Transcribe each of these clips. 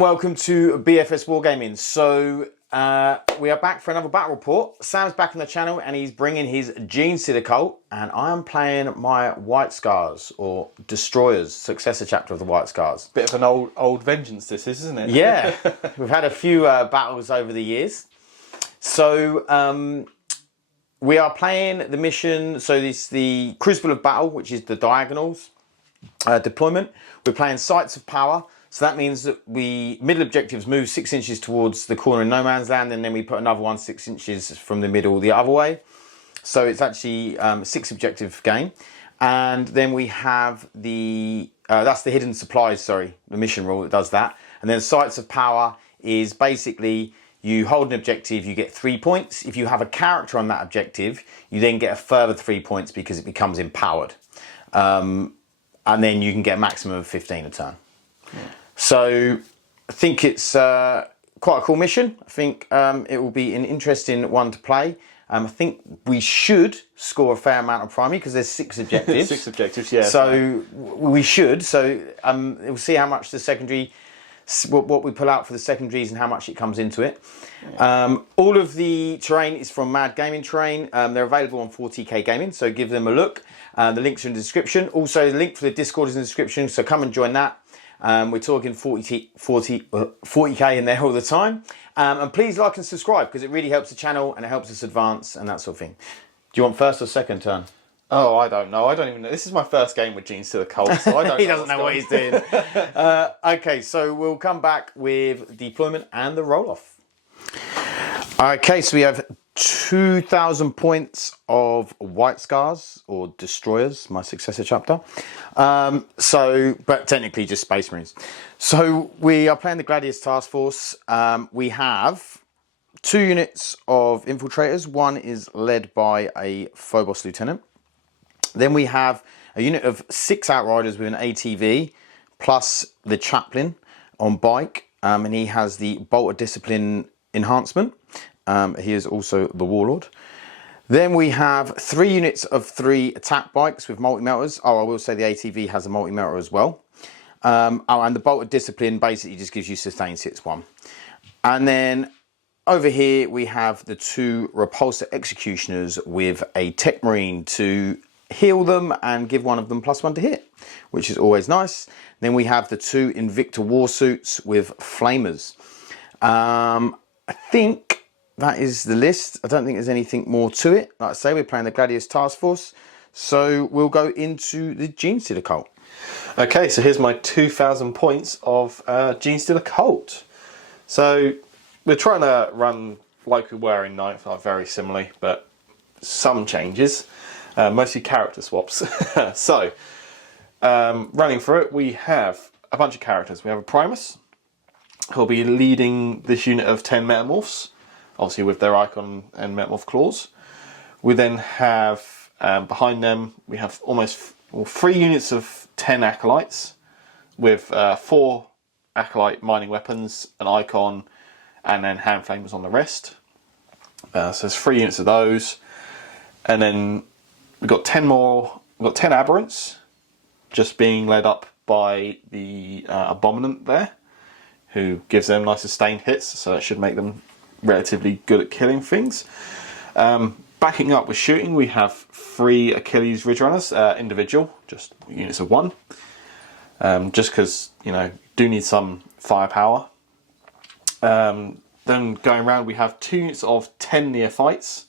and welcome to BFS Wargaming. So we are back for another battle report. Sam's back on the channel and he's bringing his Genestealer Cult, and I am playing my White Scars, or Destroyers, successor chapter of the White Scars. Bit of an old vengeance this is, isn't it? Yeah, we've had a few battles over the years. So we are playing the mission, so this is the Crucible of Battle, which is the diagonals deployment. We're playing Sites of Power. So that means that middle objectives move 6 inches towards the corner in no man's land, and then we put another one 6 inches from the middle the other way. So it's actually 6 objective game. And then we have that's the hidden supplies, sorry, the mission rule that does that. And then Sites of Power is basically you hold an objective, you get 3 points. If you have a character on that objective, you then get a further 3 points because it becomes empowered. And then you can get a maximum of 15 a turn. Yeah. So I think it's quite a cool mission. I think it will be an interesting one to play. I think we should score a fair amount of primary because there's 6 objectives. 6 objectives, yeah. So we should. So we'll see how much the secondary, what we pull out for the secondaries and how much it comes into it. Yeah. All of the terrain is from Mad Gaming Terrain. They're available on 40k Gaming, so give them a look. The links are in the description. Also, the link for the Discord is in the description, so come and join that. We're talking 40k in there all the time. And please like and subscribe because it really helps the channel and it helps us advance and that sort of thing. Do you want first or second turn? Oh, I don't know. I don't even know. This is my first game with Genestealer Cults, so I don't He doesn't know what he's doing. Okay, so we'll come back with deployment and the roll-off. Okay, so we have 2,000 points of White Scars, or Destroyers, my successor chapter. But technically just Space Marines. So we are playing the Gladius Task Force. We have 2 units of Infiltrators. One is led by a Phobos Lieutenant. Then we have a unit of 6 Outriders with an ATV, plus the Chaplain on bike. And he has the Bolt of Discipline Enhancement. He is also the Warlord. Then we have 3 units of 3 attack bikes with multi-melters. Oh, I will say the ATV has a multi-melter as well. And the Bolt of Discipline basically just gives you sustained hits 1. And then over here we have the 2 Repulsor Executioners with a Tech Marine to heal them and give one of them +1 to hit, which is always nice. Then we have the 2 Invicta Warsuits with Flamers. I think that is the list. I don't think there's anything more to it. Like I say, we're playing the Gladius Task Force. So we'll go into the Genestealer Cult. Okay, so here's my 2,000 points of Genestealer Cult. So we're trying to run like we were in 9th, like very similarly, but some changes. Mostly character swaps. So, running through it, we have a bunch of characters. We have a Primus, who'll be leading this unit of 10 Metamorphs, obviously with their icon and Metamorph claws. We then have, behind them, we have almost 3 units of 10 Acolytes, with 4 Acolyte mining weapons, an icon, and then hand flamers on the rest. So there's 3 units of those. And then we've got 10 more, we've got 10 Aberrants, just being led up by the Abominant there, who gives them nice sustained hits, so that should make them relatively good at killing things. Backing up with shooting, we have 3 Achilles Ridge Runners, individual, just units of 1. Just because, you know, do need some firepower. Then going around, we have 2 units of 10 Neophytes,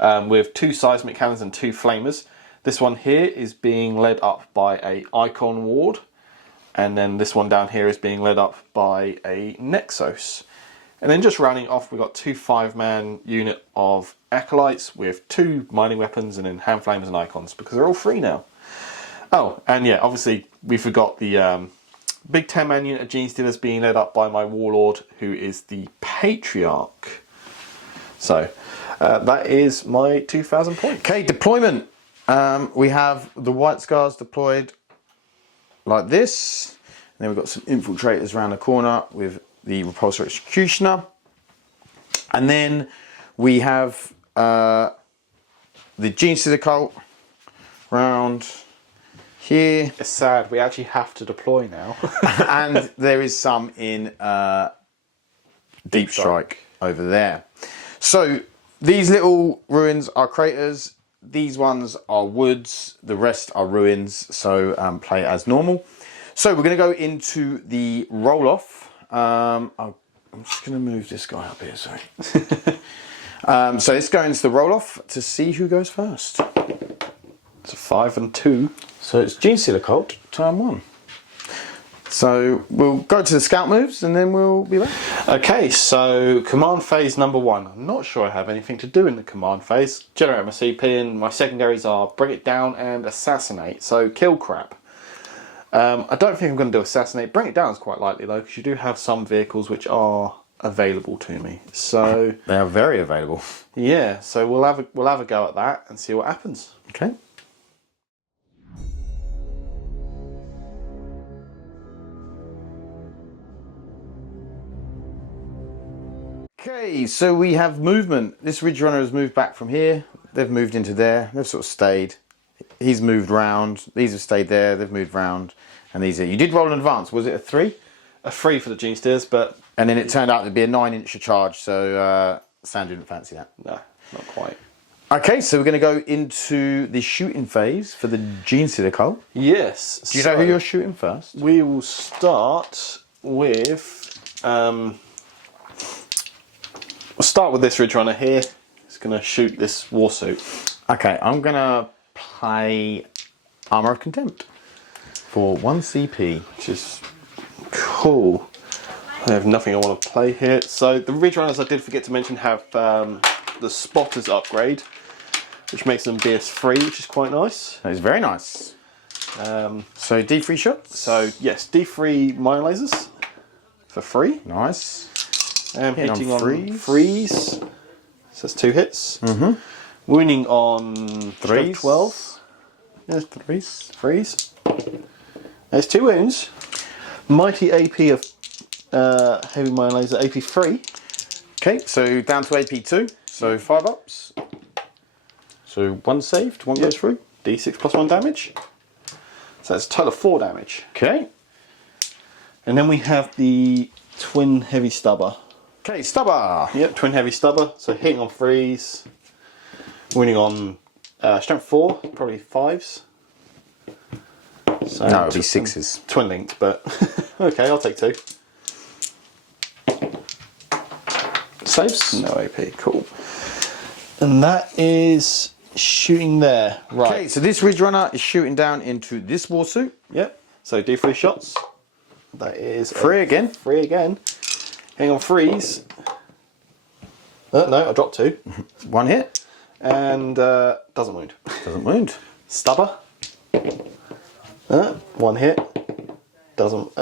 with 2 Seismic Cannons and 2 Flamers. This one here is being led up by a Icon Ward, and then this one down here is being led up by a Nexos. And then just rounding off, we've got 2 5-man unit of Acolytes with 2 mining weapons and then hand flamers and icons, because they're all free now. Oh, and yeah, obviously we forgot the big 10-man unit of Genestealers being led up by my Warlord, who is the Patriarch. So that is my 2,000 points. Okay, deployment. We have the White Scars deployed like this. And then we've got some Infiltrators around the corner with the Repulsor Executioner. And then we have the Genestealer Cult round here. It's sad, we actually have to deploy now. And there is some in Deep Strike over there. So these little ruins are craters. These ones are woods. The rest are ruins. So play as normal. So we're going to go into the roll-off. I'm just going to move this guy up here, sorry. So let's go into the roll-off to see who goes first. It's a 5 and 2. So it's Genestealer Cult, turn 1. So we'll go to the scout moves and then we'll be back. Okay, so command phase number 1. I'm not sure I have anything to do in the command phase. Generate my CP, and my secondaries are bring it down and assassinate. So kill crap. I don't think I'm going to do assassinate. Bring it down is quite likely though, because you do have some vehicles which are available to me. So they are very available. Yeah, so we'll have a go at that and see what happens. Okay. Okay, so we have movement. This Ridge Runner has moved back from here. They've moved into there. They've sort of stayed. He's moved round. These have stayed there. They've moved round. And these are... You did roll in advance. Was it a 3? A 3 for the Genestealers, but... And then it turned out to be a 9-inch charge, so Sam didn't fancy that. No, not quite. Okay, so we're going to go into the shooting phase for the Genestealer Cult. Yes. Do you know who you're shooting first? We will start with... we'll start with this Ridge Runner here. It's going to shoot this Warsuit. Okay, I'm going to play Armor of Contempt for 1 CP. Which is cool. I have nothing I want to play here. So the Ridge Runners, I did forget to mention, have the Spotters upgrade, which makes them BS3, which is quite nice. That is very nice. So D3 shots? So yes, D3 mine lasers for free. Nice. Hitting on freeze. So that's 2 hits. Wounding on 3, 12. Yes, threes. Freeze. There's 2 wounds. Mighty AP of heavy mine laser, AP 3. Okay, so down to AP 2. So 5 ups. So 1 saved, 1 goes through. D6 plus 1 damage. So that's a total of 4 damage. Okay. And then we have the twin heavy stubber. Okay, stubber. Yep, twin heavy stubber. So hitting on freeze. Winning on strength 4, probably 5s. So No, it'll be 6s. Twin linked, but okay, I'll take 2. Saves? No AP, cool. And that is shooting there. Right. Okay, so this Ridge Runner is shooting down into this Warsuit. Yep. So D3 shots. That is 3 again. 3 again. Hang on, freeze. No, I dropped 2. 1 hit. And doesn't wound. Doesn't wound. Stubber. 1 hit. Doesn't.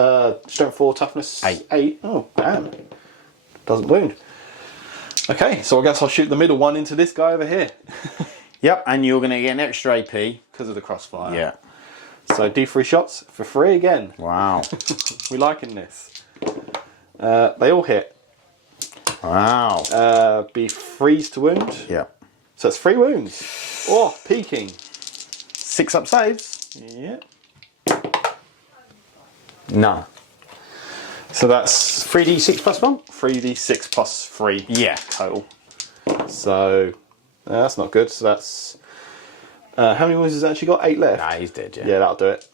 Strength 4, toughness 8. Oh, damn. Doesn't wound. Okay, so I guess I'll shoot the middle one into this guy over here. Yep, and you're going to get an extra AP. Because of the crossfire. Yeah. So D3 shots for 3 again. Wow. We liking this. They all hit. Wow. Be freeze to wound. Yeah. So it's 3 wounds. Oh, peaking. 6 up saves. Yeah. None. So that's 3d6 plus 1? 3d6 plus 3. Yeah. Total. So that's not good. So that's how many wounds has he actually got? 8 left. Nah, he's dead, yeah. Yeah, that'll do it.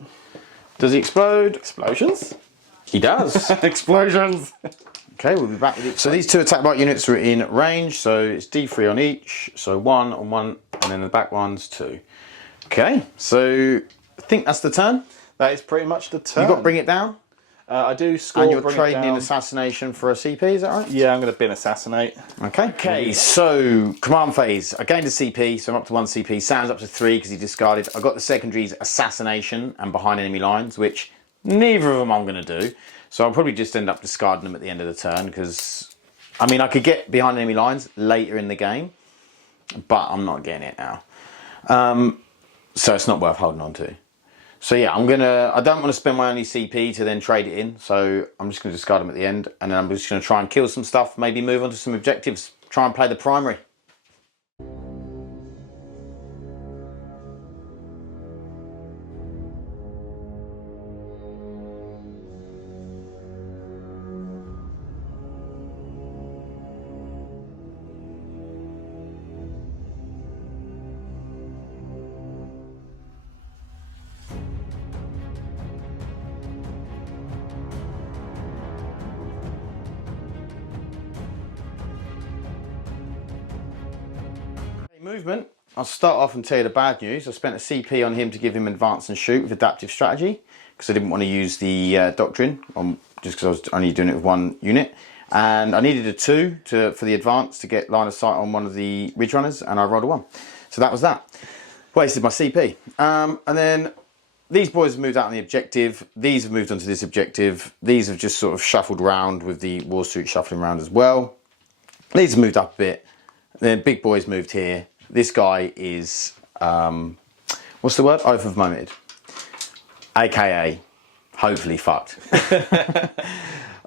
Does he explode? Explosions. He does. Explosions. Okay, we'll be back with it. So these 2 attack bite units are in range, so it's D3 on each. So 1 on 1, and then the back one's 2. Okay, so I think that's the turn. That is pretty much the turn. You got to bring it down. I do score. And you're bring it trading in down. assassination for a CP, is that right? Yeah, I'm going to bin assassinate. Okay. Okay, so command phase. I gained a CP, so I'm up to 1 CP. Sam's up to 3 because he discarded. I got the secondaries assassination and behind enemy lines, which neither of them I'm going to do. So I'll probably just end up discarding them at the end of the turn because, I mean, I could get behind enemy lines later in the game, but I'm not getting it now. So it's not worth holding on to. So yeah, I don't want to spend my only CP to then trade it in. So I'm just going to discard them at the end. And then I'm just going to try and kill some stuff, maybe move on to some objectives, try and play the primary. movement, I'll start off and tell you the bad news. I spent a CP on him to give him advance and shoot with adaptive strategy because I didn't want to use the doctrine just because I was only doing it with one unit. And I needed a 2 for the advance to get line of sight on one of the Ridge Runners, and I rolled a 1. So that was that. Wasted my CP. And then these boys have moved out on the objective. These have moved onto this objective. These have just sort of shuffled around with the war suit shuffling around as well. These have moved up a bit. The big boys moved here. This guy is, what's the word? Oath of Mohammed. AKA, hopefully fucked.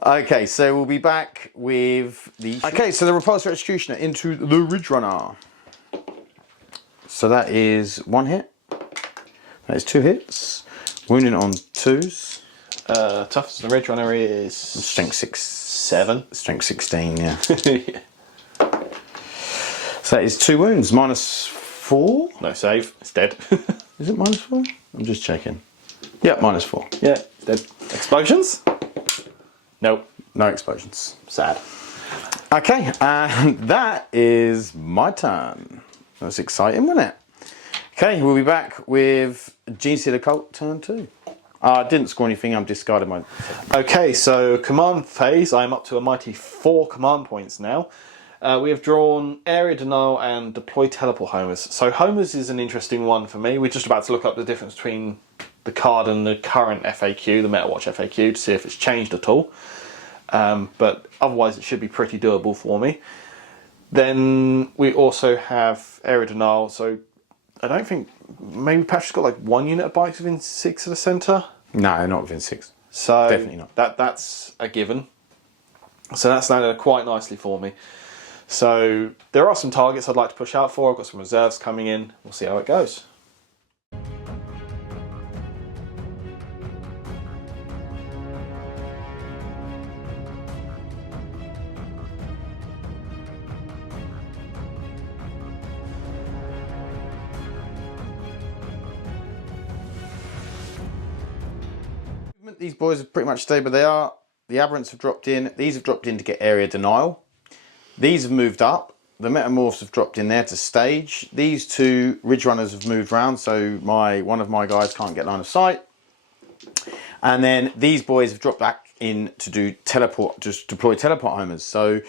Okay, so we'll be back with the... Okay, so the Repulsor Executioner into the Ridge Runner. So that is 1 hit. That is 2 hits. Wounding on 2s. Toughest of the Ridge Runner is... Strength 6. 7. Strength 16, yeah. Yeah. So that is 2 wounds. -4? No save. It's dead. Is it -4? I'm just checking. Yeah, -4. Yeah, it's dead. Explosions? Nope. No explosions. Sad. Okay, and that is my turn. That's exciting, wasn't it? Okay, we'll be back with Genestealer Cult turn 2. I didn't score anything, I'm discarding my... Okay, so command phase, I'm up to a mighty 4 command points now. We have drawn Area Denial and Deploy Teleport Homers. So Homers is an interesting one for me. We're just about to look up the difference between the card and the current FAQ, the MetaWatch FAQ, to see if it's changed at all. But otherwise it should be pretty doable for me. Then we also have Area Denial, so I don't think, maybe Patrick's got like 1 unit of bikes within 6 of the centre? No, not within 6. So definitely not. That's a given. So that's landed quite nicely for me. So there are some targets I'd like to push out for. I've got some reserves coming in. We'll see how it goes. These boys have pretty much stayed where they are. The Aberrants have dropped in. These have dropped in to get Area Denial. These have moved up. The Metamorphs have dropped in there to stage. These 2 Ridge Runners have moved around, so one of my guys can't get line of sight. And then these boys have dropped back in to do teleport, just deploy teleport homers. So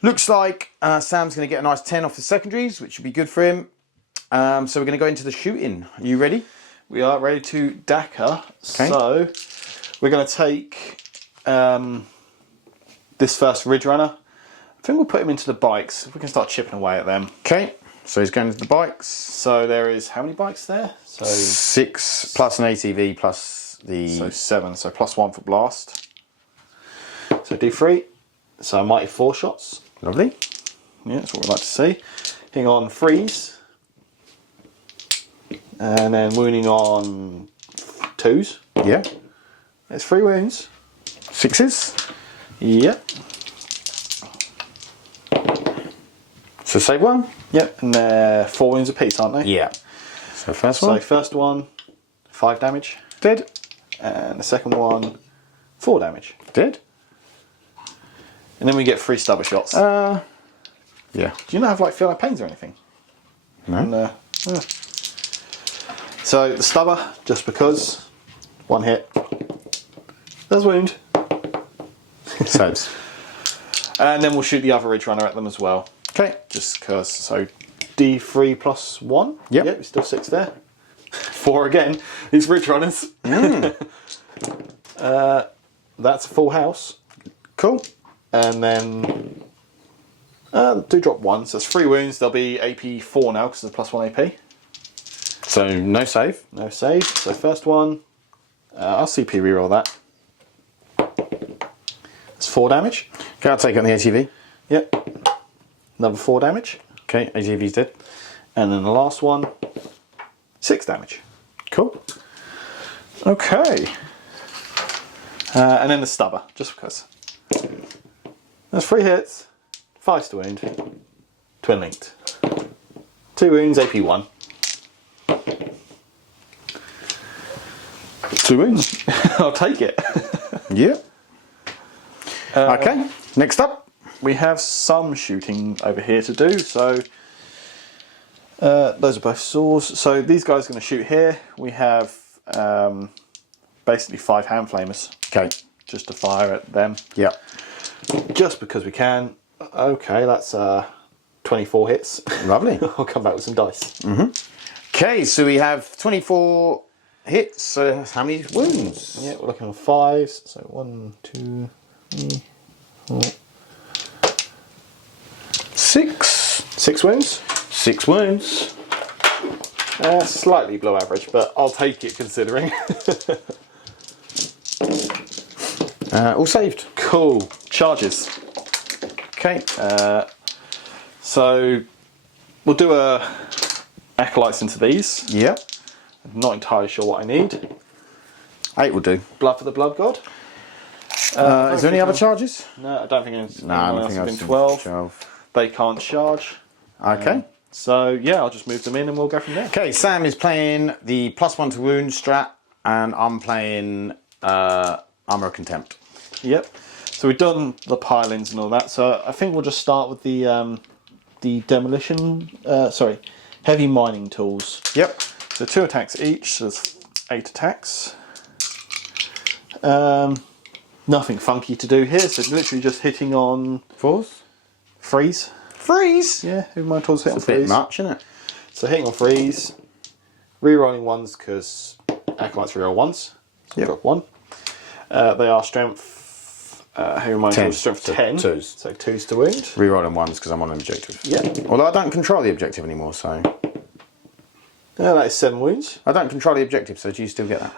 looks like Sam's going to get a nice 10 off the secondaries, which would be good for him. So we're going to go into the shooting. Are you ready? We are ready to Dakar. Okay. So we're going to take this first Ridge Runner. I think we'll put him into the bikes. We can start chipping away at them. Okay, so he's going into the bikes. So there is how many bikes there? So 6 plus an ATV plus the... So 7, so +1 for blast. So D3. So mighty 4 shots. Lovely. Yeah, that's what we like to see. Hitting on 3s. And then wounding on 2s. Yeah. There's 3 wounds. 6s. Yep. So save 1? Yep, and they're 4 wounds apiece, aren't they? Yeah. So first one? So first one, 5 damage. Dead. And the second one, 4 damage. Dead. And then we get 3 stubber shots. Yeah. Do you not have like feel like pains or anything? No. And, So the stubber, just because, 1 hit. Does wound. Saves. And then we'll shoot the other Ridge Runner at them as well. Okay. Just because, so D3 plus 1. Yep. Yep, it's still 6 there. 4 again. These Ridge Runners. That's a full house. Cool. And then do drop 1, so that's 3 wounds. They'll be AP 4 now because it's +1 AP. So no save. No save. So first one, I'll CP reroll that. That's 4 damage. Okay, I'll take it on the ATV. Yep. Another 4 damage. Okay, ATV's dead. And then the last one, 6 damage. Cool. Okay. And then the stubber, just because. That's 3 hits, 5 to wound, twin linked. 2 wounds, AP 1. 2 wounds. I'll take it. Yeah. Okay, next up. We have some shooting over here to do, so Those are both saws. So these guys are going to shoot here. We have basically 5 hand flamers. Okay. Just to fire at them. Yeah. Just because we can. Okay, that's 24 hits. Lovely. I'll come back with some dice. Okay, so we have 24 hits. So how many wounds? Yeah, we're looking on 5s. So 1, 2, 3, 4. 6. 6 wounds. 6 wounds. Slightly below average, but I'll take it considering. All saved. Cool. Charges. Okay. So we'll do acolytes into these. Yeah. I'm not entirely sure what I need. 8 will do. Blood for the Blood God. Is there any other charges? No, I don't think anyone I else don't has think been I've 12. They can't charge. Okay. So yeah, I'll just move them in and we'll go from there. Okay, Sam is playing the +1 to wound strat, and I'm playing Armor of Contempt. Yep. So we've done the pile-ins and all that. So I think we'll just start with the demolition. Heavy mining tools. Yep. So 2 attacks each. So there's 8 attacks. Nothing funky to do here. So literally just hitting on 4s. freeze. Freeze. Yeah, heavy mining tools hit on It's a bit freeze. much, isn't it? So hitting on freeze, rerolling 1s because acolytes reroll 1s. So Yep. we've got 1. They are strength. Heavy mining 10. tools strength 10. 2s. So 2s to wound. Rerolling 1s because I'm on an objective. Yeah. Although I don't control the objective anymore, so That is 7 wounds. I don't control the objective. So do you still get that?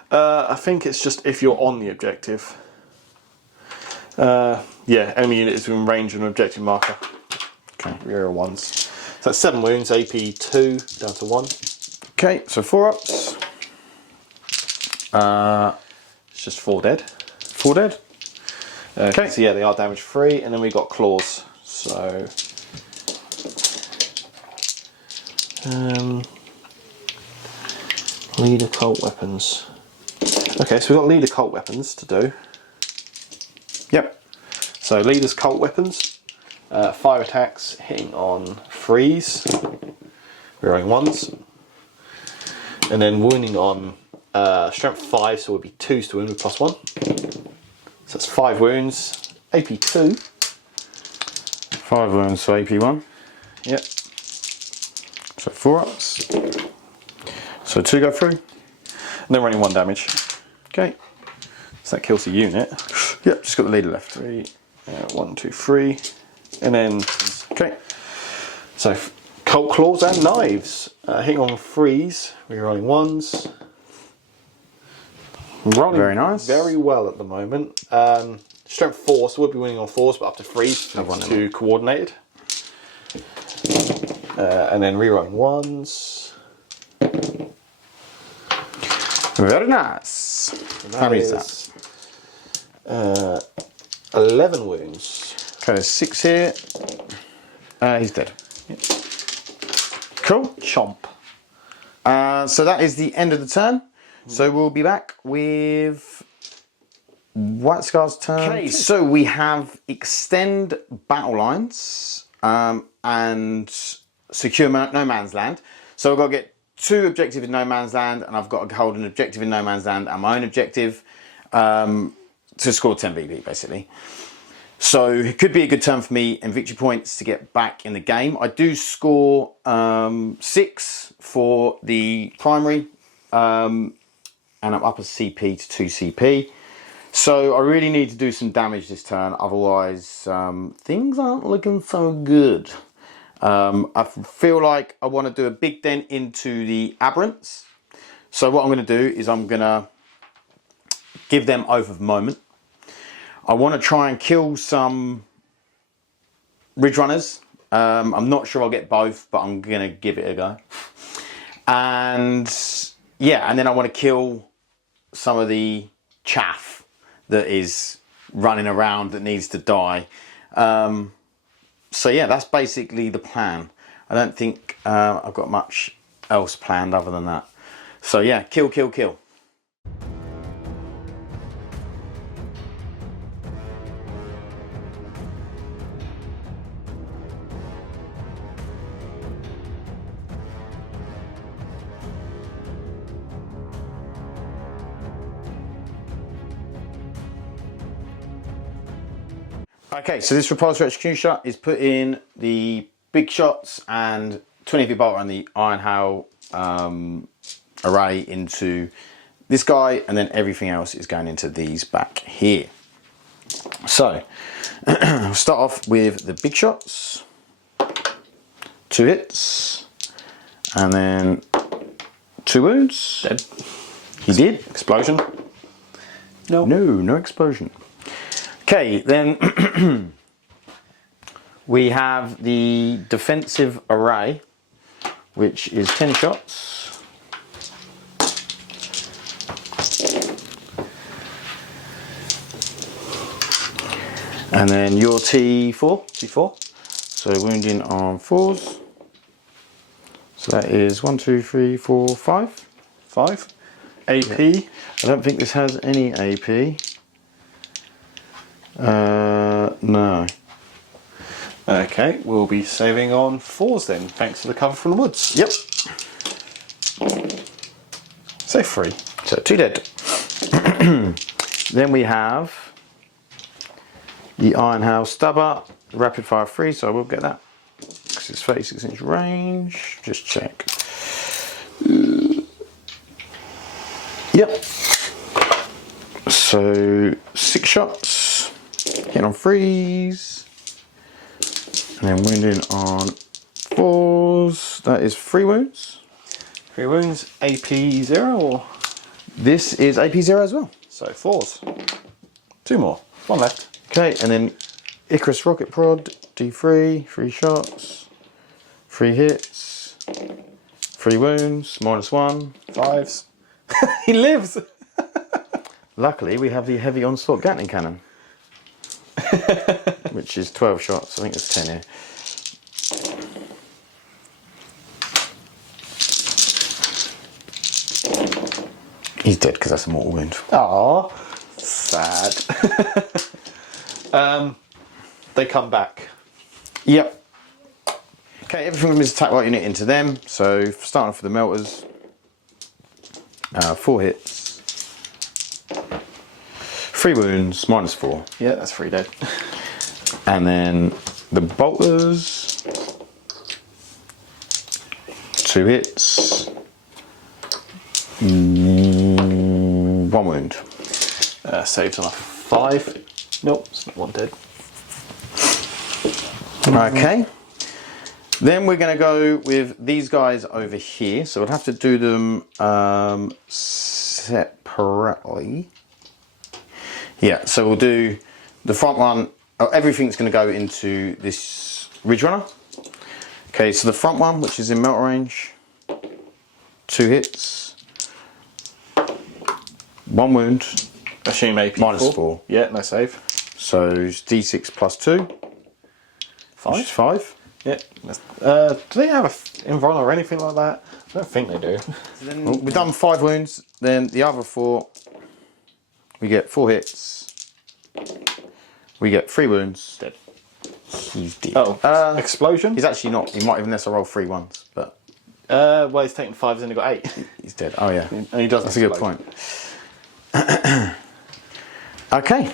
I think it's just if you're on the objective. Yeah, enemy unit is within range of an objective marker. Okay. Reroll 1s. So that's 7 wounds. AP 2 down to 1. Okay, so 4 ups. It's just 4 dead. 4 dead. Okay. So yeah, they are damage free, and then we got claws. So leader cult weapons. Okay, so we've got leader cult weapons to do. Yep. So leader's cult weapons. 5 attacks hitting on freeze, rerolling 1s, and then wounding on strength 5, so it would be 2s to wound with +1. So that's 5 wounds, AP 2. 5 wounds, so AP 1. Yep. So 4 ups. So 2 go through. And then running 1 damage. Okay. So that kills the unit. Yep, just got the leader left. 3, 1, 2, 3. And then, Okay. so cult claws and knives. Hitting on freeze, rerolling 1s. Rolling Very nice. very well at the moment. Strength 4, so we'll be winning on 4s, but up to freeze to coordinated. And then rerolling 1s. Very nice. How many is that? 11 wounds. Okay, there's 6 here. He's dead. Yep. Cool. Chomp. So that is the end of the turn. So we'll be back with White Scar's turn. Okay, so we have extend battle lines and secure no man's land. So I've got to get 2 objectives in no man's land, and I've got to hold an objective in no man's land and my own objective to score 10 VP basically. So it could be a good turn for me in victory points to get back in the game. I do score 6 for the primary, and I'm up a CP to 2 CP. So I really need to do some damage this turn, otherwise things aren't looking so good. I feel like I want to do a big dent into the aberrants. So what I'm going to do is I'm going to give them Oath of Moment. I want to try and kill some Ridge Runners. I'm not sure I'll get both, but I'm going to give it a go. And yeah, and then I want to kill some of the chaff that is running around that needs to die. So yeah, that's basically the plan. I don't think I've got much else planned other than that. So yeah, kill, kill, kill. Okay, so this repulsor executioner is putting the big shots and 20 feet bolter and the iron hail array into this guy, and then everything else is going into these back here. So we'll start off with the big shots. 2 hits, and then 2 wounds. Dead. He did. Explosion. No explosion. Okay, then we have the defensive array, which is 10 shots. And then your T4. T4. So wounding on 4s. So that is 1, 2, 3, 4, 5. 5. AP. I don't think this has any AP. No. Okay, we'll be saving on 4s then, thanks to the cover from the woods. Yep. So 3. So 2 dead. Then we have the Iron Hail Stubber, rapid fire 3, so I will get that because it's 36-inch range. Just check. Yep. So 6 shots, hitting on 3s, and then wounding on 4s. That is 3 wounds. 3 wounds. AP 0 or? This is AP 0 as well. So 4s. 2 more. 1 left. Okay, and then Icarus Rocket Prod, D3, 3 shots, 3 hits, 3 wounds, -1. 5s. He lives! Luckily, we have the Heavy Onslaught Gatling Cannon, which is 12 shots. I think there's 10 here. He's dead because that's a mortal wound. Aww. Sad. They come back. Yep. Okay, everything from his attack right unit into them. So starting off with the melters, 4 hits, 3 wounds, -4. Yeah, that's 3 dead. And then the bolters, 2 hits, 1 wound. Saved on a 5. Nope, it's not 1 dead. Okay. Then we're going to go with these guys over here. So we'll have to do them separately. Yeah, so we'll do the front one. Oh, everything's going to go into this Ridge Runner. Okay, so the front one, which is in melt range, 2 hits, 1 wound, Assume AP -4. Yeah, no save. So it's D6 +2. 5. Which is 5. Yeah. Do they have a invuln or anything like that? I don't think they do. Well, we've done 5 wounds. Then the other 4, we get 4 hits. We get 3 wounds. Dead. He's dead. Oh, explosion? He's actually not. He might have necessarily rolled 3 ones, but Well, he's taken 5s and he got 8. he's dead. Oh yeah, And he doesn't that's a good explode. point. Okay.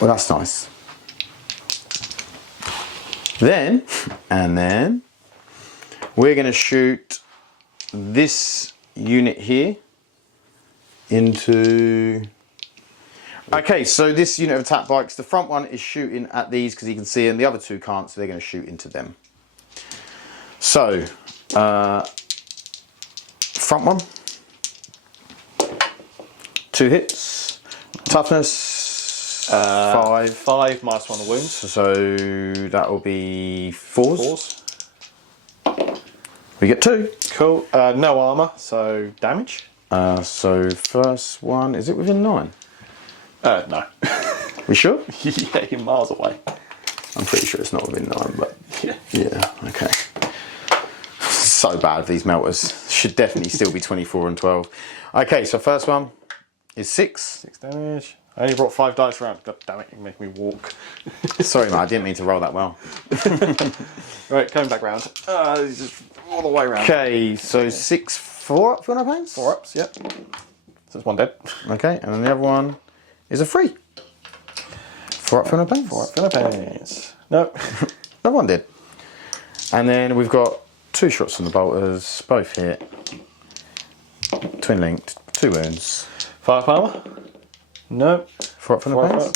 Well, that's nice. Then we're going to shoot this unit here into. Okay, so this unit of attack bikes, the front one is shooting at these because you can see, and the other 2 can't, so they're going to shoot into them. So, front one, 2 hits, toughness, 5. 5 -1 on the wounds. So that will be 4s. 4s. We get 2. Cool. No armor, so damage. So first one, is it within 9? No. We sure? Yeah, you're miles away. I'm pretty sure it's not within 9, but Yeah. yeah, okay. So bad, these melters. Should definitely still be 24 and 12. Okay, so first one is 6. 6 damage. I only brought 5 dice around. God damn it, you make me walk. Sorry, man, I didn't mean to roll that well. Right, coming back round. Just all the way around. Okay, so 6, 4 up for one points? 4 ups, yep. So it's 1 dead. Okay, and then the other one is a 3. 4 up for no pains. 4 up for no pains. No. No one did. And then we've got 2 shots from the bolters, both hit. Twin linked, 2 wounds. 5 up armor. No. 4 up for no pains.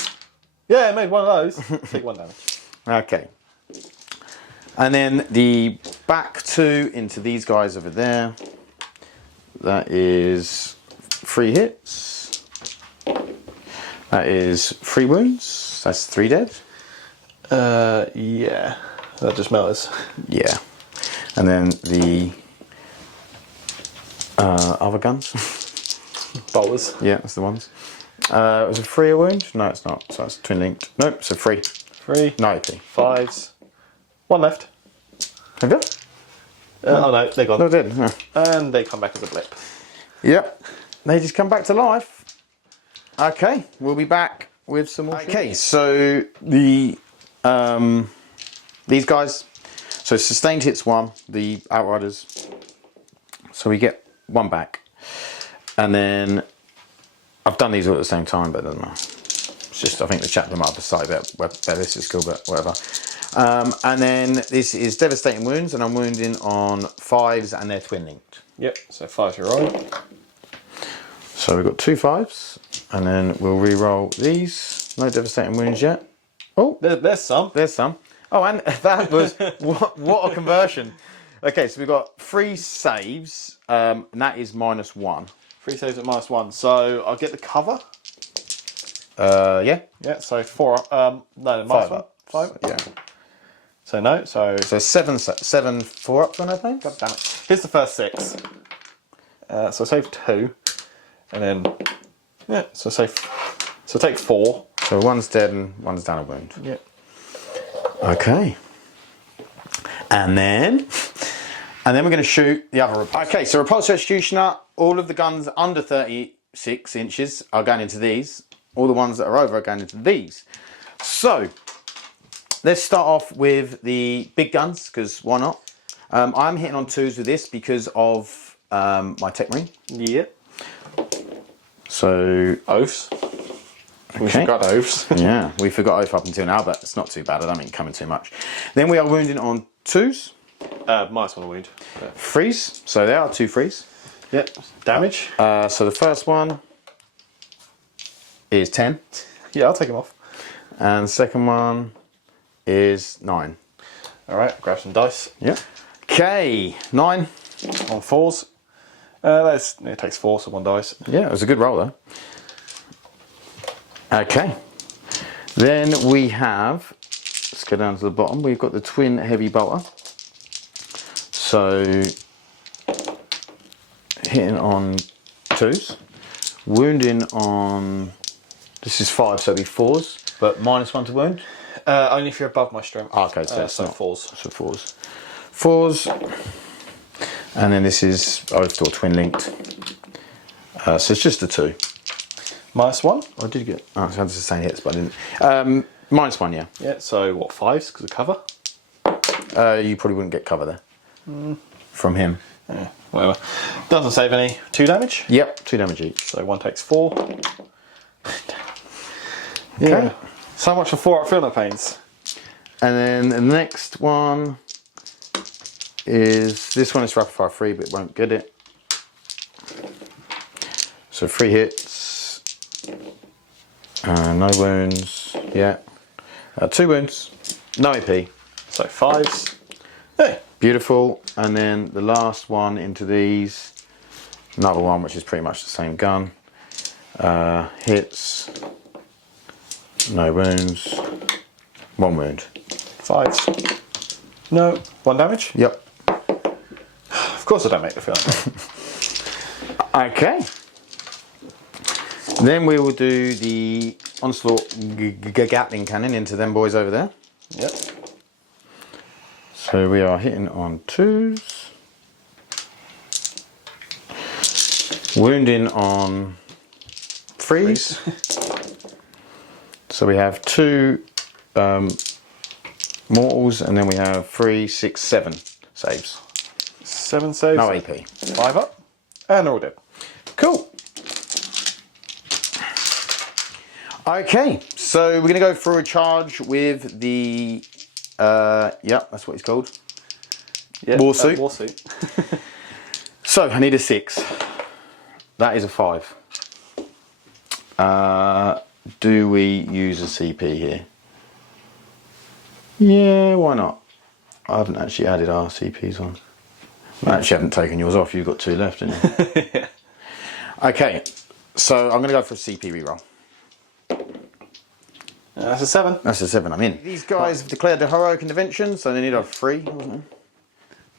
Yeah, it made one of those. Take 1 damage. Okay. And then the back 2 into these guys over there. That is 3 hits. That is 3 wounds. That's 3 dead. Yeah. That just matters. Yeah. And then the other guns. Bolters. Yeah, that's the ones. Was it 3 a wound? No, it's not. So it's twin linked. Nope, so 3. 3. No AP. 5s. 1 left. Have you? Oh no, they're gone. No, they did. Yeah. And they come back as a blip. Yep. They just come back to life. Okay, we'll be back with some more. Okay, so the these guys. So sustained hits 1, the Outriders. So we get 1 back. And then I've done these all at the same time, but it doesn't matter. It's just I think the chat them up beside better this is cool, but whatever. And then this is devastating wounds, and I'm wounding on 5s, and they're twin linked. Yep. So 5 you're right. So we've got 2 5s, and then we'll re-roll these. No devastating wounds yet. Oh, There's some. there's some. Oh, and that was what a conversion. Okay, so we've got 3 saves, and that is -1. 3 saves at -1. So I'll get the cover. Yeah. Yeah. So 4 up. No, -1. 5. Yeah. So no. So. So 7 4 up for no pain. God damn it. Here's the first 6. So save 2, and then yeah. So take 4. So 1's dead and 1's down a wound. Yeah. Okay. And then we're going to shoot the other repulsor. Okay, so repulsor executioner. All of the guns under 36 inches are going into these. All the ones that are over are going into these. So let's start off with the big guns, because why not? I'm hitting on 2s with this because of my tech marine. Yeah. So Oaths. We okay. forgot oaths. Yeah, we forgot oath up until now, but it's not too bad. I don't mean coming too much. Then we are wounding on 2s. -1 wound. 3s. So there are 2 3s. Yep. Damage. So the first one is 10. Yeah, I'll take him off. And the second one is 9. All right. Grab some dice. Yeah. Okay, 9. On 4s. It takes 4, so 1 dice. Yeah, it was a good roll though. Okay. Then we have, let's go down to the bottom, we've got the twin heavy bolter. So hitting on 2s, wounding on, this is 5, so it'll be 4s, but -1 to wound. Only if you're above my strength. Okay, so it's so not 4s. So 4s. 4s, and then this is oath or twin linked. So it's just the 2. -1. I did get. Oh, I was just saying hits, but I didn't. -1, yeah. Yeah. So what? 5s because of cover. You probably wouldn't get cover there from him. Yeah. Whatever. Doesn't save any. 2 damage. Yep, 2 damage each. So 1 takes 4. Yeah. Okay. So much for 4 up Philip pains. And then the next one is this one is rapid fire 3, but it won't get it. So 3 hits, no wounds. Yeah, 2 wounds, no AP. So 5s. Hey. Beautiful. And then the last one into these, another one which is pretty much the same gun. Hits, no wounds, 1 wound. 5s. No. 1 damage. Yep. Of course I don't make the film. Okay. Then we will do the onslaught Gatling cannon into them boys over there. Yep. So we are hitting on 2s. Wounding on 3s. So we have 2 mortals, and then we have 3, 6, 7 saves. 7 saves. No AP. 5 up. And they're all dead. Cool. Okay, So we're going to go through a charge with the, yeah, that's what it's called. Yeah, Warsuit. Warsuit. So I need a 6. That is a 5. Do we use a CP here? Yeah, why not? I haven't actually added our CPs on. I actually haven't taken yours off. You've got 2 left, haven't you? Yeah. Okay, so I'm going to go for a CP reroll. That's a 7. That's a 7. I'm in. These guys have declared the heroic intervention, so they need a 3, wasn't it?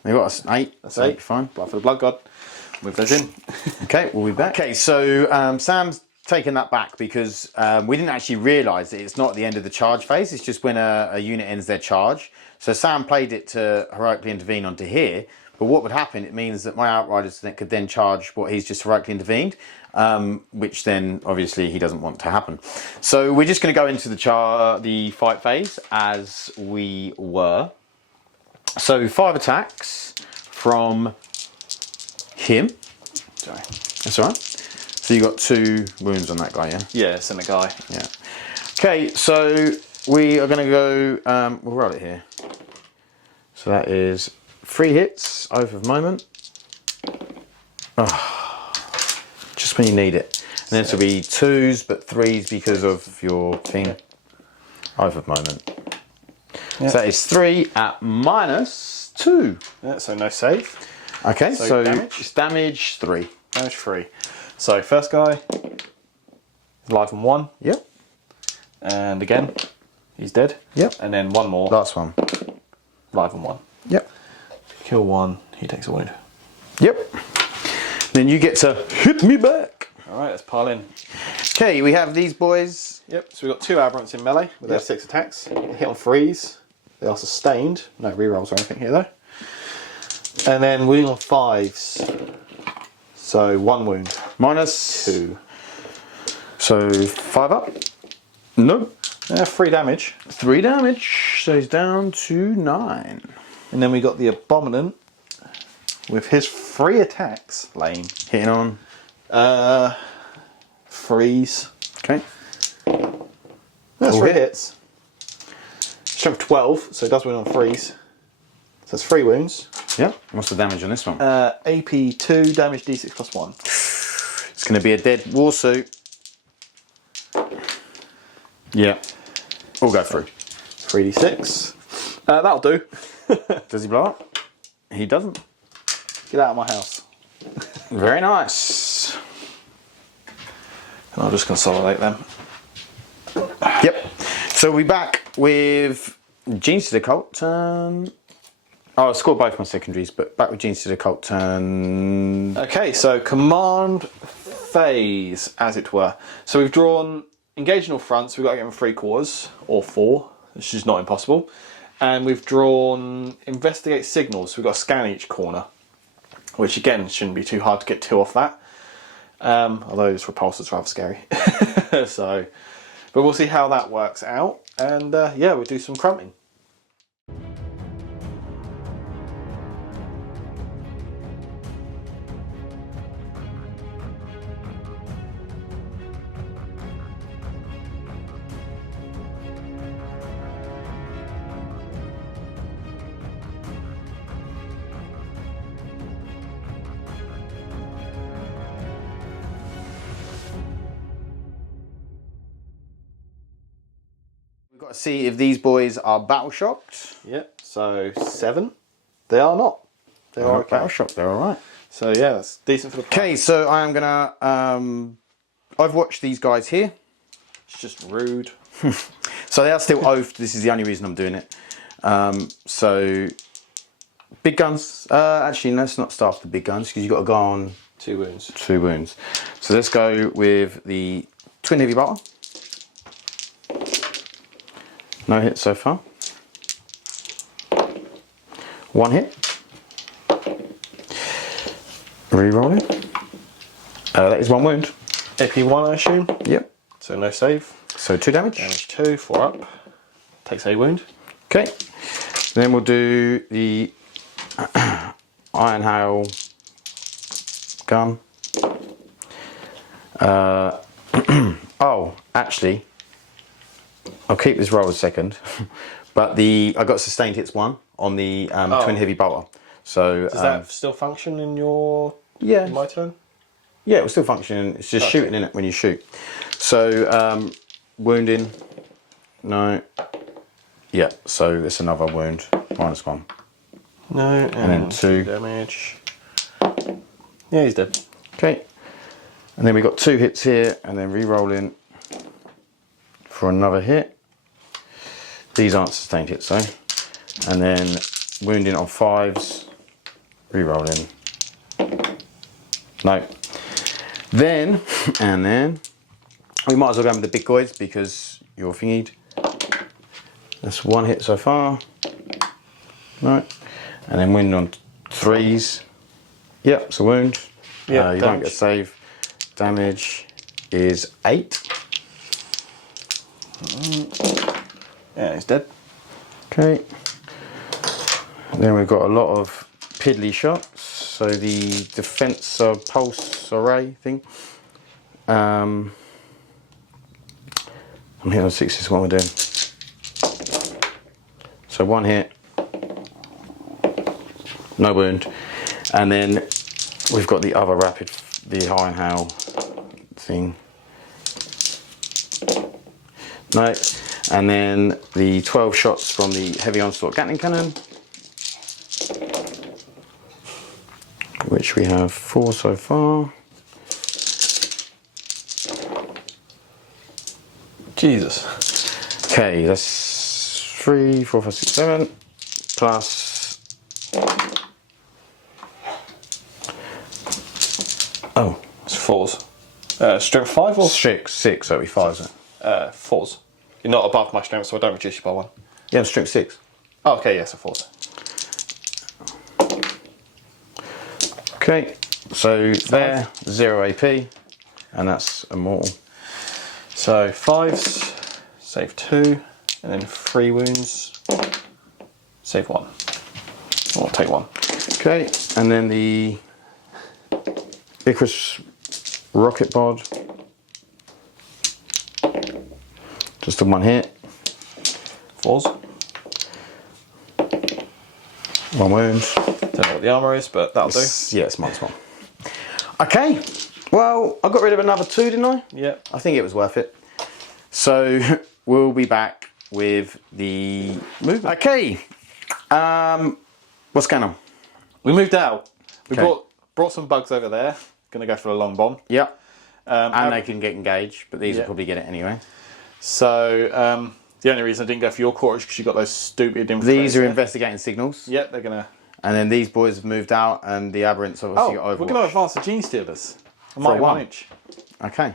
They got an 8. That's so 8. Fine. Blood for the Blood God. Move those in. Okay, we'll be back. Okay, so Sam's taken that back because we didn't actually realise that it's not at the end of the charge phase. It's just when a unit ends their charge. So Sam played it to heroically intervene onto here. But what would happen, it means that my Outriders could then charge what he's just heroically intervened, which then obviously he doesn't want to happen. So we're just going to go into the fight phase as we were. So 5 attacks from him. Sorry. That's all right. So you got 2 wounds on that guy, yeah? Yeah, send a guy. Yeah. Okay, so we are going to go, we'll roll it here. So that is 3 hits, Oath of Moment. Oh, just when you need it. And then this will be 2s, but 3s because of your thing. Oath of Moment. Yep. So that is 3 at -2. Yeah, so no save. Okay, so damage? it's damage 3. Damage 3. So first guy, live on 1. Yep. And again, he's dead. Yep. And then one more, Last one. live on 1. Yep. Kill 1, he takes a wound. Yep. Then you get to hit me back. Alright, let's pile in. Okay, we have these boys. Yep, so we've got 2 aberrants in melee with their 6 attacks. Hit on 3s. They are sustained. No rerolls or anything here though. And then wounding on 5s. So 1 wound. -2. 2. So 5 up. Nope. 3 damage. 3 damage. So he's down to 9. And then we got the Abominant with his 3 attacks. Lame. Hitting on. 3s. Okay. That's All 3 hit. hits. Strength 12, so it does win on 3s. So that's 3 wounds. Yep. What's the damage on this one? AP 2, damage D6 plus 1. It's going to be a dead Warsuit. Yeah. We'll go through. 3d6. That'll do. Does he blow up? He doesn't. Get out of my house. Very nice. And I'll just consolidate them. Yep. So we're back with Genestealer Cult turn. Oh, I scored both my secondaries, but back with Genestealer Cult turn. Okay, so command phase, as it were. So we've drawn engage in all fronts. We've got to get them 3 quarters or 4, which is not impossible. And we've drawn investigate signals. So we've got to scan each corner, which again shouldn't be too hard to get 2 off that. Although this repulsor's rather scary. So, but we'll see how that works out. And yeah, we'll do some crumping. We've got to see if these boys are battle shocked. Yep, so 7. They are not. They are okay. Battle shocked, they're alright. So yeah, that's decent for the price. Okay, so I am gonna I've watched these guys here. It's just rude. So they are still oathed. This is the only reason I'm doing it. So big guns. Actually, let's not start with the big guns because you've got to go on 2 wounds. 2 wounds. So let's go with the twin heavy bolter. No hit so far. 1 hit. Rerolling. That is 1 wound. AP 1, I assume. Yep. So no save. So 2 damage. Damage 2, 4 up. Takes a wound. Okay. Then we'll do the Iron Hail gun. Oh, actually, I'll keep this roll a second. But I got sustained hits 1 on the twin heavy bolter. So does that still function in your yeah in my turn? Yeah, it will still function. It's just shooting in it when you shoot. So wounding, no. Yeah, so it's another wound, -1. No, and then 2 damage. Yeah, he's dead. Okay, and then we got 2 hits here, and then re-rolling for another hit. These aren't sustained hits though. And then wounding on 5s, re-rolling. No. Then, and then, we might as well go with the big guys because you're thingied. That's 1 hit so far. Right. And then wound on 3s. Yep, it's a wound. Yeah, you don't get a save. Damage is 8. Yeah, he's dead. Okay. And then we've got a lot of piddly shots. So the defense pulse array thing. I'm hitting on 6 is what we're doing. So 1 hit. No wound. And then we've got the other rapid, the high and hail thing. No. And then the 12 shots from the heavy onslaught Gatling cannon, which we have 4 so far. Jesus. Okay, that's 3, 4, 5, 6, 7 plus. Oh, It's 4s. Strength 5 or 6, so it'll be 5, isn't it? 4s? You're not above my strength, so I don't reduce you by 1. Yeah, I'm strength 6. Oh, okay, yes, 4s. Okay, so there, 0 AP, and that's immortal. So 5s, save 2, and then 3 wounds, save 1. Or take 1. Okay, and then the Icarus rocket bod. Just a 1 hit. 4s. 1 wound. Don't know what the armour is, but that'll do. Yeah, it's small. Okay, well, I got rid of another 2, didn't I? Yeah. I think it was worth it. So we'll be back with the movement. Okay, what's going on? We moved out. We Okay. brought some bugs over there. Gonna go for a long bomb. Yep. And they can get engaged, but these will probably get it anyway. So the only reason I didn't go for your quarter is because you got those stupid infiltrators. These are there. investigating signals. Yep, they're gonna. And then these boys have moved out, and the aberrants obviously got Oh, Overwatch. we're gonna advance the Genestealers. A For mighty 1 1 inch. Okay.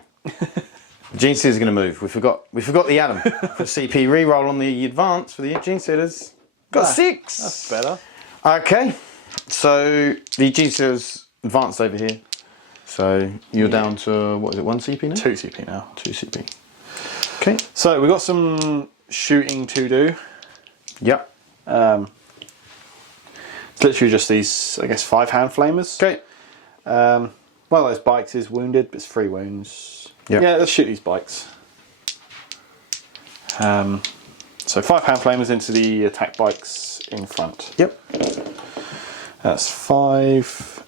Genestealers are going to move. We forgot the Adam. For CP reroll on the advance for the Genestealers. Got 6. That's better. Okay. So the Genestealers advanced over here. So you're down to, what is it, 1 CP now? 2 CP now. 2 CP. Okay. So we've got some shooting to do. Yep. It's literally just these, I guess, 5 hand flamers. Okay. One of those bikes is wounded, but it's 3 wounds. Yep. Yeah, let's shoot these bikes. So 5 hand flamers into the attack bikes in front. Yep. That's 5,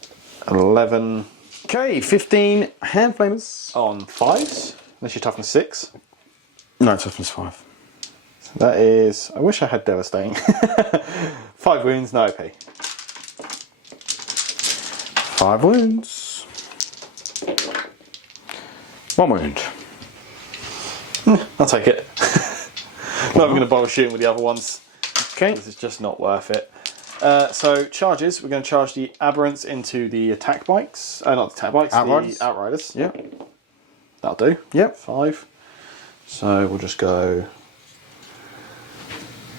11 Okay, 15 hand flamers. on 5s. Unless you're toughness 6. No, toughness 5. That is, I wish I had devastating. 5 wounds, no OP. 5 wounds. 1 wound. I'll take it. Not even going to bother shooting with the other ones. Okay. This is just not worth it. So charges, we're going to charge the aberrants into the attack bikes. Not the attack bikes, Outriders. the outriders. Yep. That'll do. Yep. 5. So we'll just go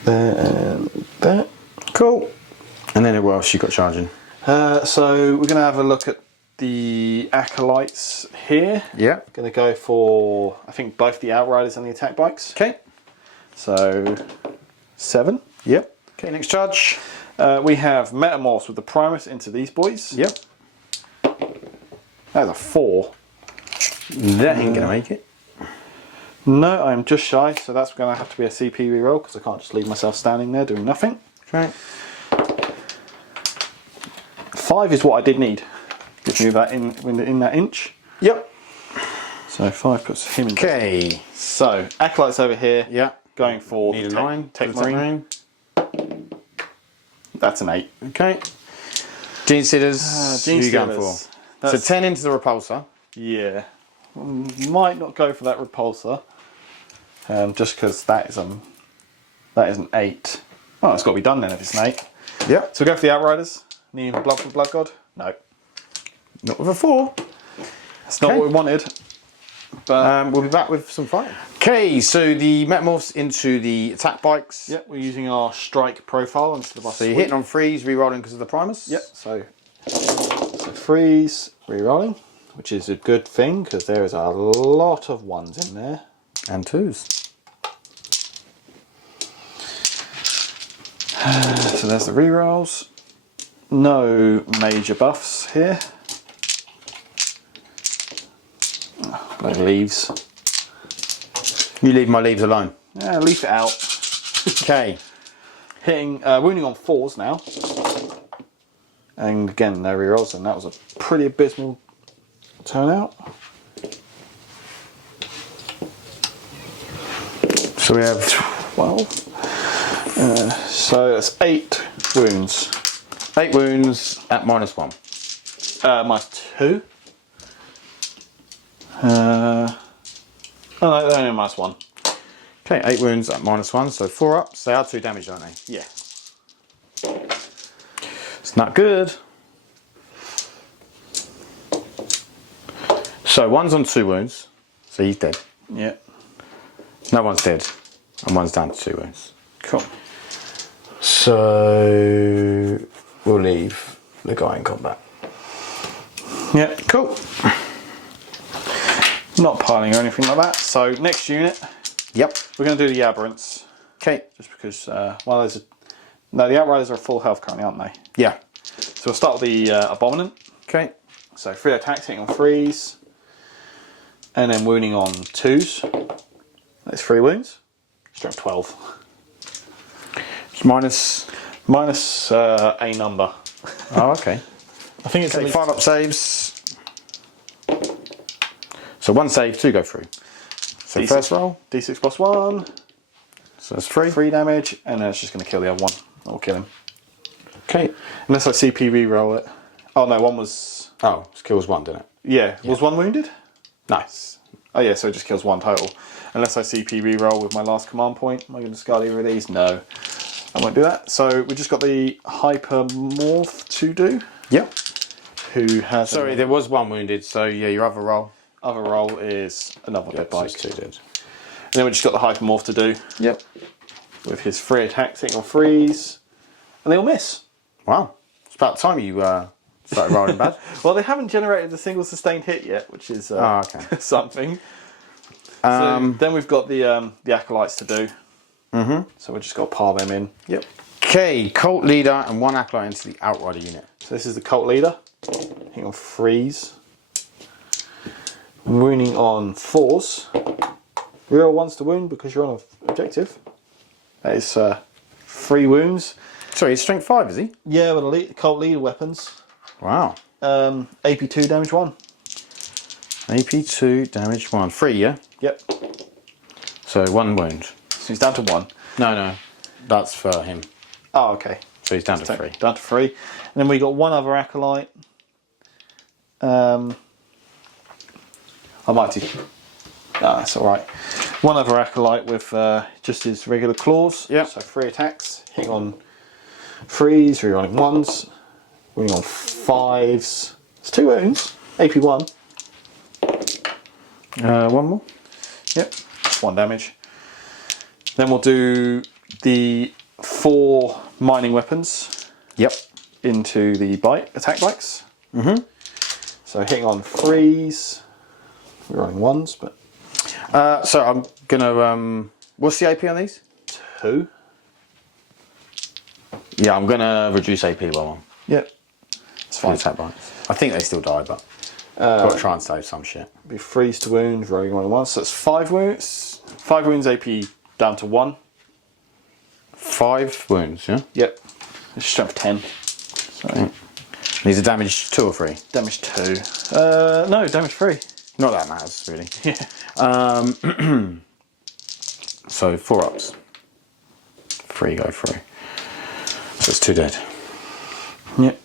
there and there. Cool. And then what else you got charging? So we're going to have a look at the acolytes here. Yeah. Going to go for, I think, both the outriders and the attack bikes. Okay. So 7. Yep. Okay, next charge. We have metamorphs with the Primus into these boys. Yep. That's a 4. That ain't gonna make it. No, I'm just shy, so that's going to have to be a CP reroll because I can't just leave myself standing there doing nothing. Okay. 5 is what I did need. Just move that in that inch. Yep. So 5 puts him in. Okay. So Acolyte's over here. Yeah. Going for Need a 9. Tech Marine. That's an 8. Okay. Genestealers. Who are you going for? So 10 into the repulsor. Yeah. Might not go for that repulsor. Just because that is an 8. Oh, it's got to be done then if it's an 8. Yeah. So we go for the Outriders. Needing blood for Blood God? No. Not with a 4. That's not what we wanted. But we'll be back with some fighting. Okay, so the metamorphs into the attack bikes. Yep, we're using our strike profile instead of our So you're hitting on freeze, re-rolling because of the Primus. Yep, so freeze, re-rolling, which is a good thing because there is a lot of 1s in there. And 2s. So there's the re-rolls. No major buffs here. No leaves. You leave my leaves alone. Yeah, leave it out. Okay. Hitting, wounding on 4s now. And again, no rerolls, and that was a pretty abysmal turnout. So we have 12. So that's 8 wounds. 8 wounds at -1. -2. Oh no, they're only -1. Okay, 8 wounds at -1, so 4 up. So they are 2 damage, aren't they? Yeah. It's not good. So 1's on 2 wounds, so he's dead. Yeah. No one's dead, and 1's down to 2 wounds. Cool. So we'll leave the guy in combat. Yeah, cool. Not piling or anything like that. So next unit, Yep. we're going to do the Aberrants. Okay. Just because, well, the Outriders are full health currently, aren't they? Yeah. So we'll start with the Abominant. Okay. So 3 attacks, hitting on 3s, and then wounding on 2s. That's 3 wounds. Strength 12. It's minus. Minus a number. Oh, okay. I think it's Okay, 5 up saves. So 1 save, 2 go through. So D6. first roll. D6 plus 1. So that's 3. 3 damage, and then it's just going to kill the other one. That will kill him. Okay. Unless I CP reroll it. Oh no, 1 was. Oh, it kills 1, didn't it? Yeah, was 1 wounded? Nice. Oh yeah, so it just kills 1 total. Unless I CP reroll with my last command point. Am I going to discard either of these? No. I won't do that. So we just got the Hypermorph to do. Yep. Who has. Sorry, there was 1 wounded, so yeah, your other roll. Other roll is another dead bike. 2 dead. And then we just got the Hypermorph to do. Yep. With his 3 attacks, hitting on 3s. And they all miss. Wow. It's about time you started rolling bad. Well, they haven't generated a single sustained hit yet, which is okay. something. So then we've got the Acolytes to do. Mm-hmm. So we've just got to pile them in. Yep. Okay, Cult Leader and 1 Acolyte into the Outrider unit. So this is the Cult Leader. Hitting on 3s. Wounding on 4s. Reroll 1s to wound because you're on an objective. That is 3 wounds. Sorry, he's strength 5, is he? Yeah, with the Cult Leader weapons. Wow. AP 2, damage 1. AP 2, damage 1. 3, yeah? Yep. So 1 wound. So he's down to 1. No. That's for him. Oh, okay. So he's down to 3. Down to 3. And then we got 1 other Acolyte. I might do. No, that's alright. 1 other Acolyte with just his regular claws. Yep. So 3 attacks. Hitting on 3s, rerolling 1s. Wounding on 5s. It's 2 wounds. AP 1. 1 more. Yep. 1 damage. Then we'll do the 4 mining weapons. Yep. Into the attack bikes. Mm-hmm. So hitting on 3s. Rerolling 1s, but. So I'm gonna what's the AP on these? 2. Yeah, I'm gonna reduce AP by 1. Yep. It's fine. Attack bites. I think they still die, but got to try and save some shit. Be freeze to wound, rolling 1 1. So it's 5 wounds. 5 wounds AP down to 1. 5 wounds, yeah? Yep. It's strength 10. So. These are damage 2 or 3? Damage 2. No, damage 3. Not that matters, really. Yeah. So 4 ups. 3 go through. So it's 2 dead. Yep.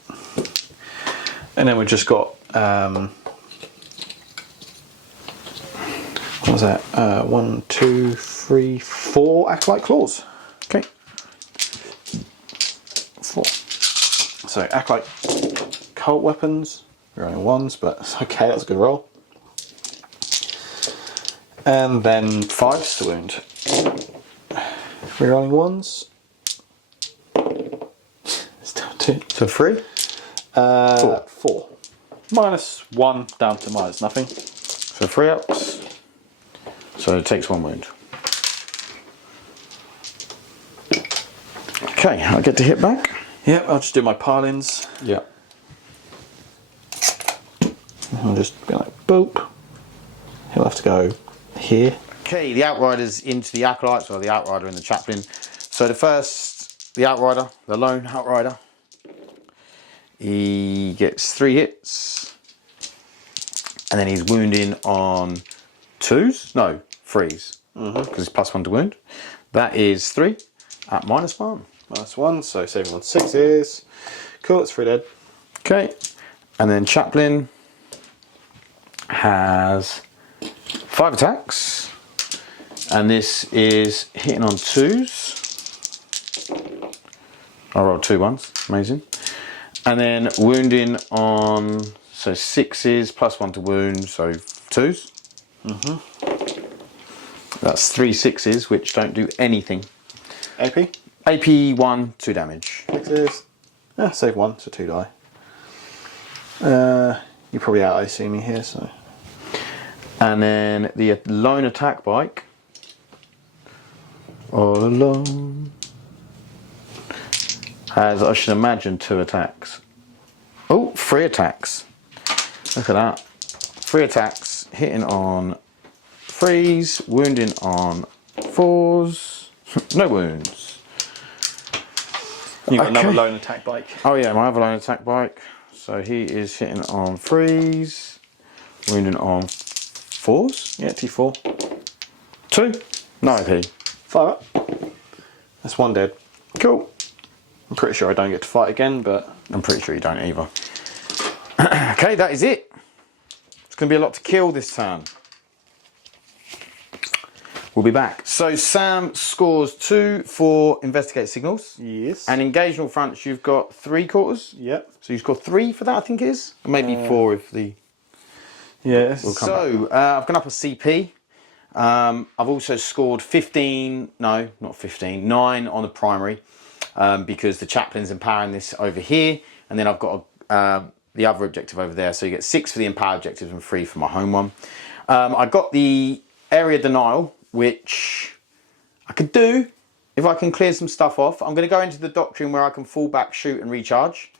And then we've just got what was that? 1, 2, 3, 4 Acolyte Claws. Okay. 4. So Acolyte Cult weapons. We're only 1s, but it's okay, that's a good roll. And then 5s to wound. We're rolling 1s. Still 2. So 3? 4. -1 down to minus nothing. So 3 ups. So it takes 1 wound. Okay, I get to hit back. Yep, I'll just do my pile-ins. Yeah. I'll just be like, boop. He'll have to go here. Okay, the Outriders into the Acolytes, or the Outrider and the Chaplain. So the first, the Outrider, the lone Outrider, he gets 3 hits. And then he's wounding on 2s? No, 3s. Because it's +1 to wound. That is 3 at -1. -1, so saving on 6s. Cool, it's 3 dead. Okay, and then Chaplain has 5 attacks, and this is hitting on 2s. I rolled 2 ones, amazing. And then wounding on, so 6s, +1 to wound, so 2s. That's 3 6s, which don't do anything. AP? AP 1, 2 damage. 6s. Yeah, save 1, so 2 die. You're probably out IC me here, so. And then the lone attack bike. All alone. Has, I should imagine, 2 attacks. Oh, 3 attacks. Look at that. 3 attacks, hitting on 3s, wounding on 4s. No wounds. You've got another Okay. lone attack bike. Oh yeah, my other lone attack bike. So he is hitting on 3s, wounding on 4s. Yeah, T4. 2. No AP. 5 up. That's 1 dead. Cool. I'm pretty sure I don't get to fight again, but. I'm pretty sure you don't either. Okay, that is it. It's going to be a lot to kill this turn. We'll be back. So Sam scores 2 for investigate signals. Yes. And engagement fronts, you've got 3 quarters. Yep. So you score 3 for that, I think it is. Or maybe 4 if the... Yeah. We'll come so I've gone up a CP. I've also scored 15, no, not 15, 9 on the primary. Because the chaplain's empowering this over here, and then I've got the other objective over there. So you get 6 for the empower objectives and 3 for my home one. I got the area denial, which I could do if I can clear some stuff off. I'm going to go into the doctrine where I can fall back, shoot, and recharge.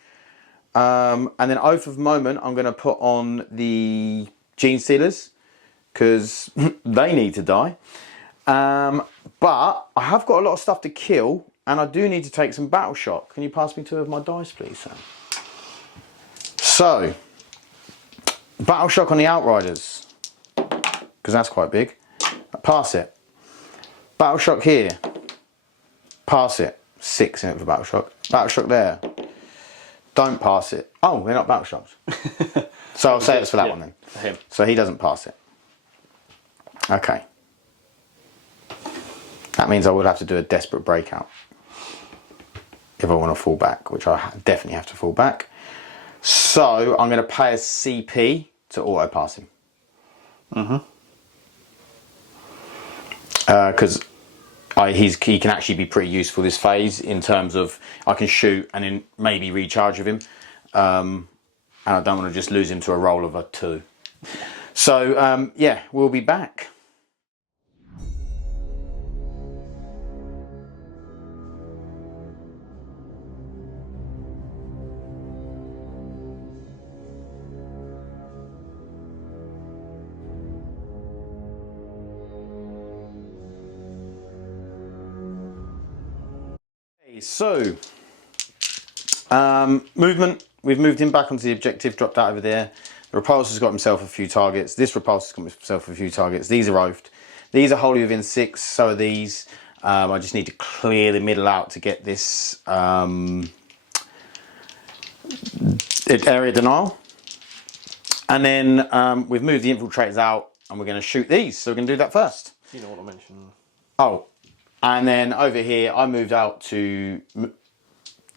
And then Oath of Moment, I'm going to put on the Genestealers because they need to die. But I have got a lot of stuff to kill. And I do need to take some battle shock. Can you pass me 2 of my dice, please, Sam? So, battle shock on the Outriders, because that's quite big. Pass it. Battle shock here. Pass it. 6 in it for battle shock. Battle shock there. Don't pass it. Oh, they're not battle shocks. So I'll say it's for that one then. For him. So he doesn't pass it. Okay. That means I would have to do a desperate breakout if I want to fall back, which I definitely have to fall back. So I'm going to pay a CP to auto pass him. Because he can actually be pretty useful this phase in terms of I can shoot and then maybe recharge with him. And I don't want to just lose him to a roll of a 2. So yeah, we'll be back. So, movement. We've moved him back onto the objective, dropped out over there. The repulsor's got himself a few targets. This repulsor's got himself a few targets. These are oathed. These are wholly within 6, so are these. I just need to clear the middle out to get this area denial. And then we've moved the infiltrators out and we're going to shoot these. So we're going to do that first. You know what I mentioned. Oh, and then over here I moved out to...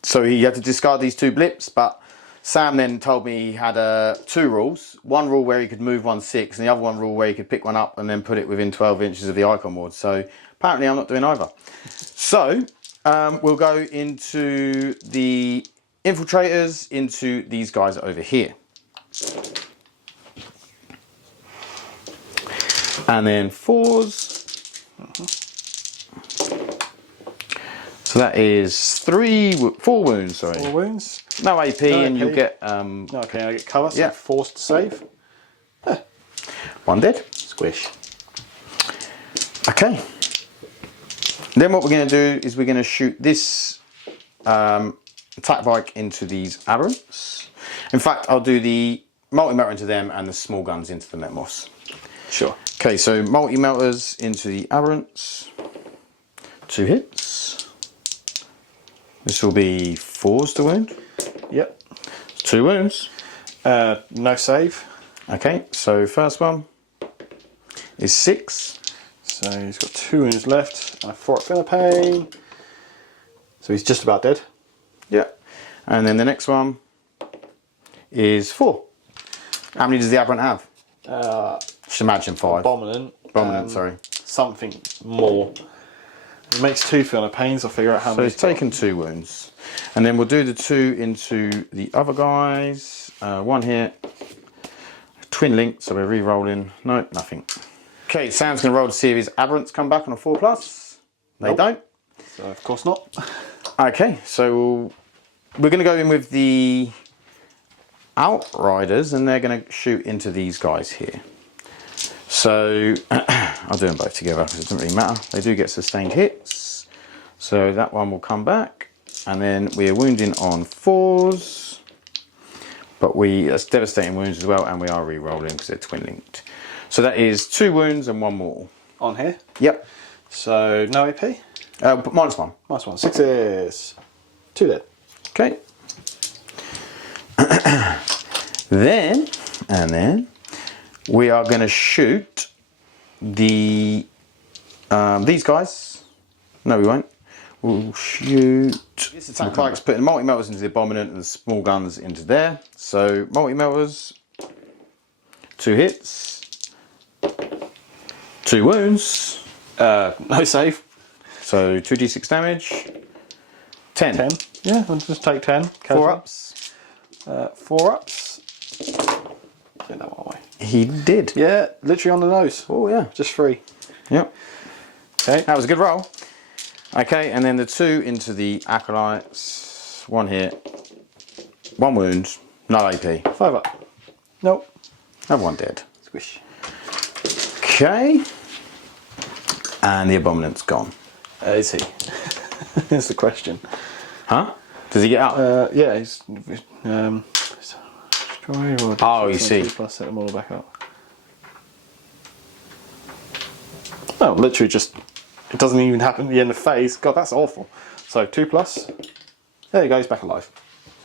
So he had to discard these 2 blips, but Sam then told me he had 2 rules. One rule where he could move 1/6 and the other one rule where he could pick one up and then put it within 12 inches of the Iconward. So apparently I'm not doing either. So we'll go into the infiltrators, into these guys over here. And then 4s. So that is 4 wounds, sorry. 4 wounds. No AP, No and AP. you'll get... Okay, I get cover, so yeah. forced to save. 1 dead. Squish. Okay. Then what we're going to do is we're going to shoot this attack bike into these aberrants. In fact, I'll do the multi-melter into them and the small guns into the Metmos. Sure. Okay, so multi-melters into the aberrants. 2 hits. This will be 4s to wound. Yep. 2 wounds. No save. Okay, so first one is 6. So he's got 2 wounds left. And 4 at Philippine. So he's just about dead. Yeah. And then the next one is 4. How many does the aberrant have? Just imagine 5. Abominant. Abominant, sorry. Something more. It makes 2 Philippines. I'll figure out how So many. he's taken 2 wounds. And then we'll do the 2 into the other guys. 1 hit. Twin link, so we're re-rolling. No, nothing. Okay, Sam's going to roll to see if his aberrants come back on a 4+. They Nope. don't. So of course not. Okay, so we're going to go in with the Outriders, and they're going to shoot into these guys here. So I'll do them both together because it doesn't really matter. They do get sustained hits. So that one will come back, and then we're wounding on 4s. But that's devastating wounds as well, and we are re-rolling because they're twin linked. So that is 2 wounds and 1 more. On here. Yep. So no AP. -1. -1. 6s. 2 dead. Okay. then we are going to shoot these guys. No, we won't. We'll shoot. This attack bike's putting multi-melters into the Abominant and the small guns into there. So multi-melters, 2 hits, 2 wounds. No save. So 2d6 damage. 10. 10. Yeah, I'll just take 10. 4 ups. 4 ups. Take that one away. He did. Yeah, literally on the nose. Oh yeah. Just 3. Yep. Okay. That was a good roll. Okay, and then the 2 into the Acolytes. 1 hit. 1 wound. No AP. 5 up. Nope. Another 1 dead. Squish. Okay. And the Abominant's gone. Is he? Here's the question. Huh? Does he get out? Yeah, he's. Oh, you see. Plus, set them all back up. Oh, literally just. It doesn't even happen at the end of phase. God, that's awful. So 2+. There you go, he's back alive.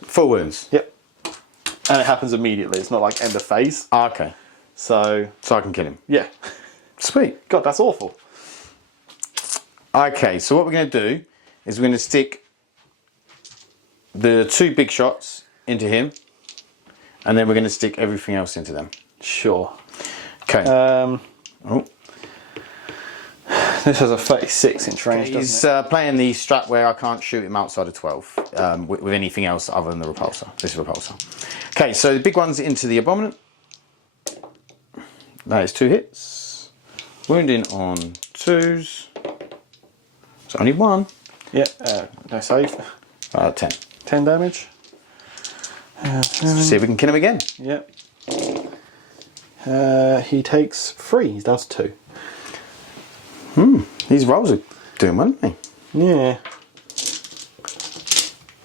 4 wounds. Yep. And it happens immediately. It's not like end of phase. Ah, okay. So So I can kill him. yeah. Sweet. God, that's awful. Okay, so what we're going to do is we're going to stick the 2 big shots into him, and then we're going to stick everything else into them. Sure. Okay. Oh. This has a 36-inch range, He's doesn't playing the strat where I can't shoot him outside of 12 with anything else other than the repulsor. This repulsor. Okay, so the big one's into the Abominant. That is 2 hits. Wounding on 2s. It's only 1. it? Yeah. No save. 10. 10 damage. See if we can kill him again. Yep. He takes 3. He's down to 2. These rolls are doing well, aren't they? Yeah.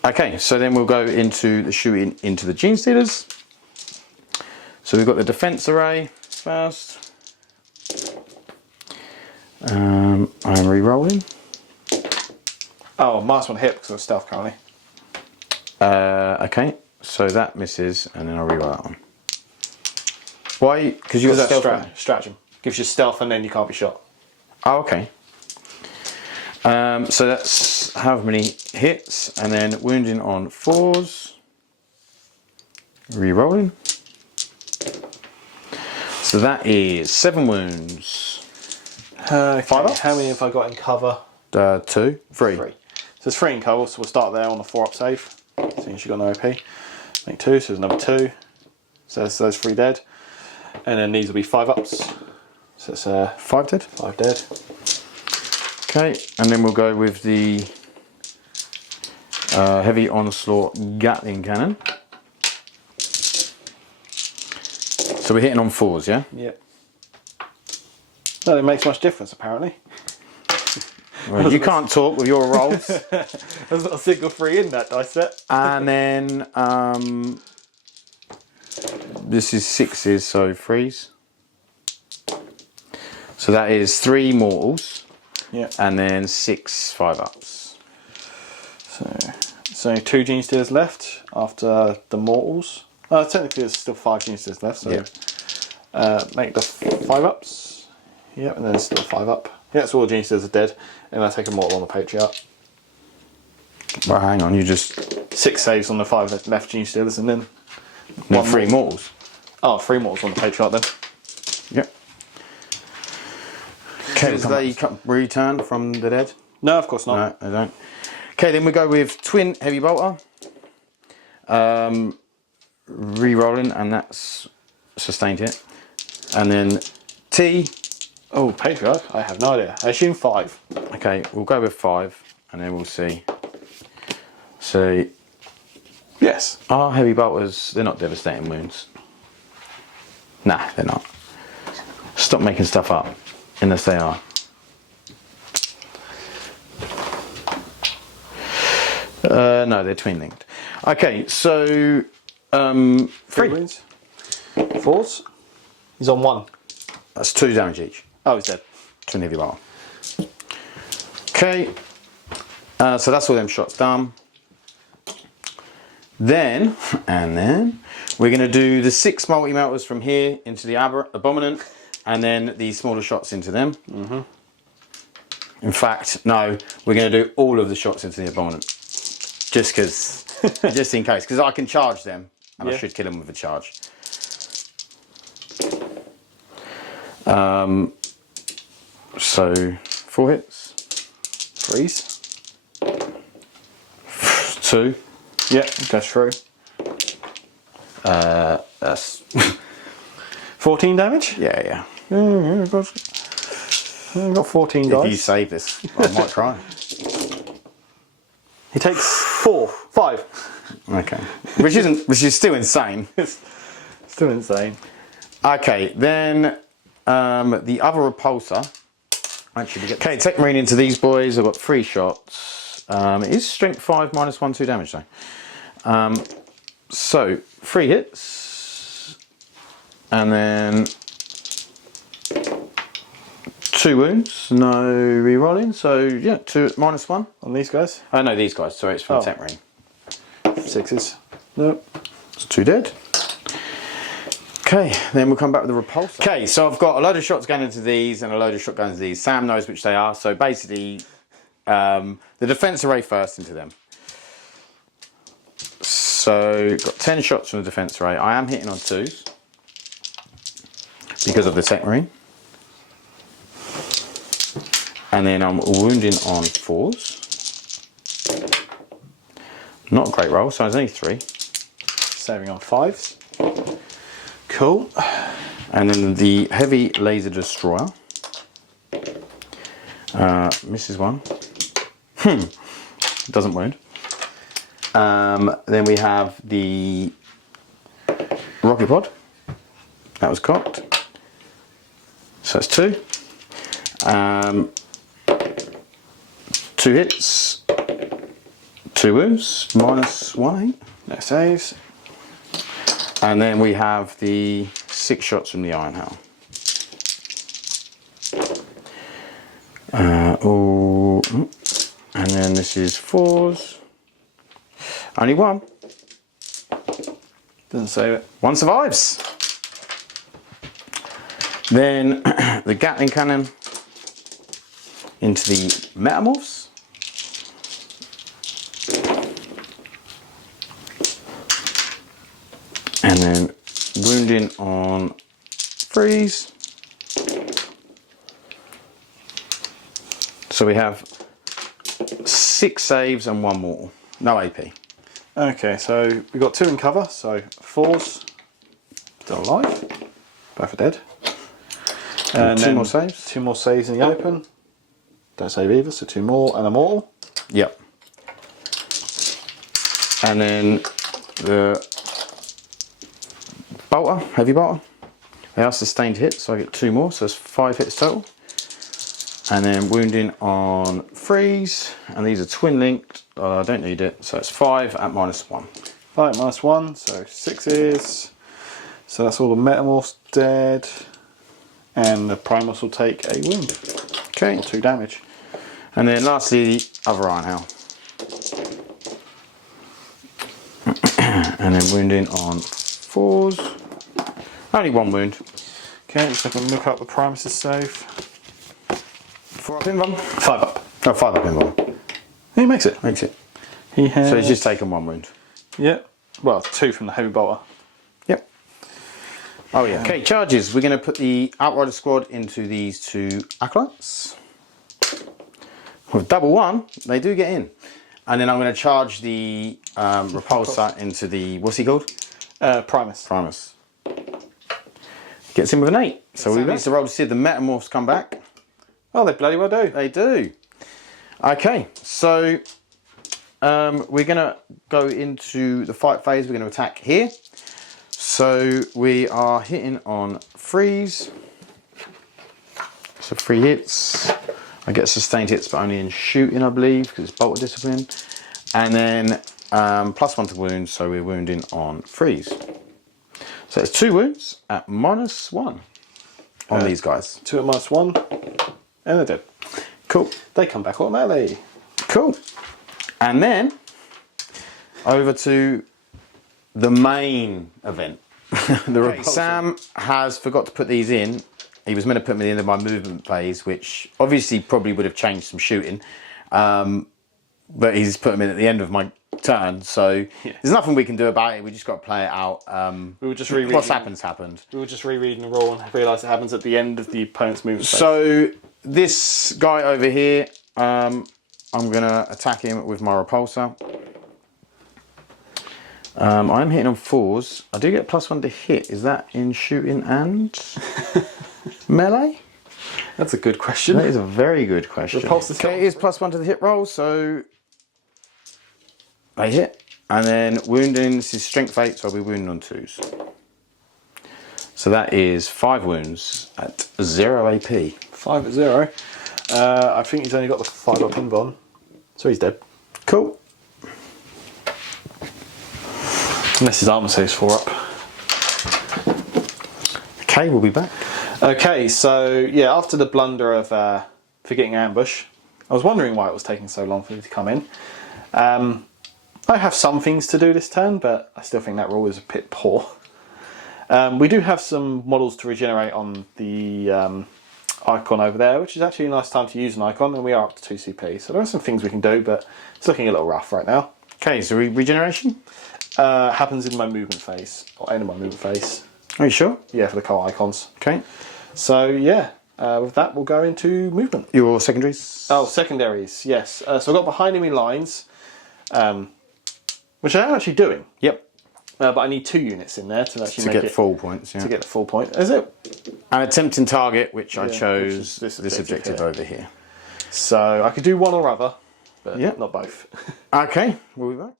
Okay, so then we'll go into the shooting into the Genestealers. So we've got the defense array first. I'm re-rolling. Oh, -1 hit because of stealth currently. Okay, so that misses, and then I'll re-roll that one. Why? Because you got stealth. Stratagem gives you stealth, and then you can't be shot. Oh, okay. So that's however many hits, and then wounding on 4s. Re-rolling. So that is 7 wounds. Okay, 5 ups? how many have I got in cover? 2, 3. 3. So there's 3 in cover, so we'll start there on the 4-up save. Since you've got no OP. Make 2, so there's another 2. So that's those 3 dead. And then these will be 5-ups. So it's 5 dead. 5 dead. Okay, and then we'll go with the heavy onslaught Gatling cannon. So we're hitting on 4s, yeah? Yep. No, it makes much difference apparently. Well, you can't talk with your rolls. There's not a single 3 in that dice set. And then this is 6s, so 3s. So that is 3 mortals. Yeah. And then 6 5-ups. So 2 Genestealers left after the mortals. Technically there's still 5 Genestealers left, so make the 5-ups. Yep, and then it's still 5-up. Yeah, so all the Genestealers are dead. And I take a mortal on the Patriarch. Well, hang on, you just 6 saves on the 5 left Genestealers, and then want 3 mortals. Oh, 3 mortals on the Patriarch then. Yep. Okay, do they return from the dead? No, of course not. No, they don't. Okay, then we go with twin heavy bolter. Re-rolling, and that's sustained hit. And then T. Oh, Patriarch? I have no idea. I assume 5. Okay, we'll go with 5, and then we'll see. So, yes. our heavy bolters, they're not devastating wounds. Nah, they're not. Stop making stuff up, unless they are. No, they're twin linked. Okay, so 3 wounds. 4s. He's on 1. That's 2 damage each. Oh, he's dead. Twin heavy bolter. Okay, so that's all them shots done. Then, we're going to do the 6 multi-melters from here into the Abominant, and then the smaller shots into them. In fact, no, we're going to do all of the shots into the Abominant. Just because, just in case, because I can charge them, and I should kill them with a charge. So 4 hits, 3s. 2. Yeah, goes through. That's 14 damage? yeah. I've got 14 dice. If you save this, I might cry. He takes 5. Okay, which is still insane. Still insane. Okay, then the other repulsor. Actually, okay, Tech Marine into these boys. I've got 3 shots. It is strength 5 minus 1, 2 damage though. So 3 hits, and then 2 wounds. No re-rolling. So yeah, 2 minus 1 On these guys? Oh no, these guys. Sorry, it's from Tech Marine. 6s. Nope. So 2 dead. Okay, then we'll come back with the repulsor. Okay, so I've got a load of shots going into these and a load of shot going into these. Sam knows which they are. So basically, the defense array first into them. So got 10 shots from the defense array. I am hitting on 2s because of the Tech Marine. And then I'm wounding on 4s. Not a great roll, so it's only 3. Saving on 5s. Cool. And then the heavy laser destroyer. Misses 1. Doesn't wound. Then we have the rocket pod. That was cocked. So that's 2. 2 hits. 2 wounds, -1, 8. No saves. And then we have the 6 shots from the Iron Howl. And then this is 4s. Only 1. Doesn't save it. 1 survives. Then the Gatling cannon into the Metamorphs. And then wounding on freeze. So we have 6 saves and 1 mortal. No AP. Okay, so we got 2 in cover, so 4s still alive. Both are dead. And 2 more saves. 2 more saves in the open. Don't save either, so 2 more and a mortal. Yep. And then the bolter, heavy bolter. They are sustained hits, so I get 2 more, so it's 5 hits total. And then wounding on freeze, and these are twin linked. I don't need it, so it's 5 at -1. 5 -1, so 6s. So that's all the Metamorphs dead. And the Primals will take a wound. Okay. Or 2 damage. And then lastly, the other Iron Howl. And then wounding on 4s. Only 1 wound. Okay, so I can look up the Primus' save. 4 up in one. 5 up. Oh, 5 up in one. He makes it. Makes it. He has. So he's just taken 1 wound. Yeah. Well, 2 from the heavy bolter. Yep. Oh yeah. Okay, charges. We're going to put the Outrider squad into these 2 acolytes. With double 1, they do get in. And then I'm going to charge the repulsor into the, what's he called? Primus. Primus. Gets in with an 8. So we need to roll to see if the Metamorphs come back. Oh, they bloody well do. They do. Okay, so we're going to go into the fight phase. We're going to attack here. So we are hitting on freeze. So 3 hits. I get sustained hits, but only in shooting, I believe, because it's bolter discipline. And then +1 to wounds, so we're wounding on freeze. So it's 2 wounds at -1 on these guys. 2 at -1, and they're dead. Cool. They come back automatically. Cool. And then over to the main event. Sam has forgot to put these in. He was meant to put them at the end of my movement phase, which obviously probably would have changed some shooting. But he's put them in at the end of my turn, so there's nothing we can do about it. We just got to play it out. We were just rereading. What's happened. We were just rereading the rule and realised it happens at the end of the opponent's movement phase. So this guy over here, I'm going to attack him with my repulsor. I'm hitting on 4s. I do get +1 to hit. Is that in shooting and melee? That's a good question. That is a very good question. Okay, it is +1 to the hit roll, so I hit. And then wounding, this is strength 8, so I'll be wounding on 2s. So that is 5 wounds at 0 AP. 5 at 0. I think he's only got the 5 up in one, so he's dead. Cool. Unless his armor saves 4 up. Okay, we'll be back. Okay, so yeah, after the blunder of forgetting ambush, I was wondering why it was taking so long for me to come in. I have some things to do this turn, but I still think that rule is a bit poor. We do have some models to regenerate on the icon over there, which is actually a nice time to use an icon, and we are up to 2 CP. So there are some things we can do, but it's looking a little rough right now. Okay, so regeneration? Happens in my movement phase, or end of my movement phase. Are you sure? Yeah, for the cult icons. Okay. So yeah, with that we'll go into movement. Your secondaries? Oh, secondaries, yes. So I've got behind enemy lines, which I am actually doing. Yep. But I need 2 units in there to actually make get full points. Yeah. To get the full point. Is it? An attempting target, which I Which chose is this objective over here. So I could do one or other, but Yep. not both. Okay, we'll be back.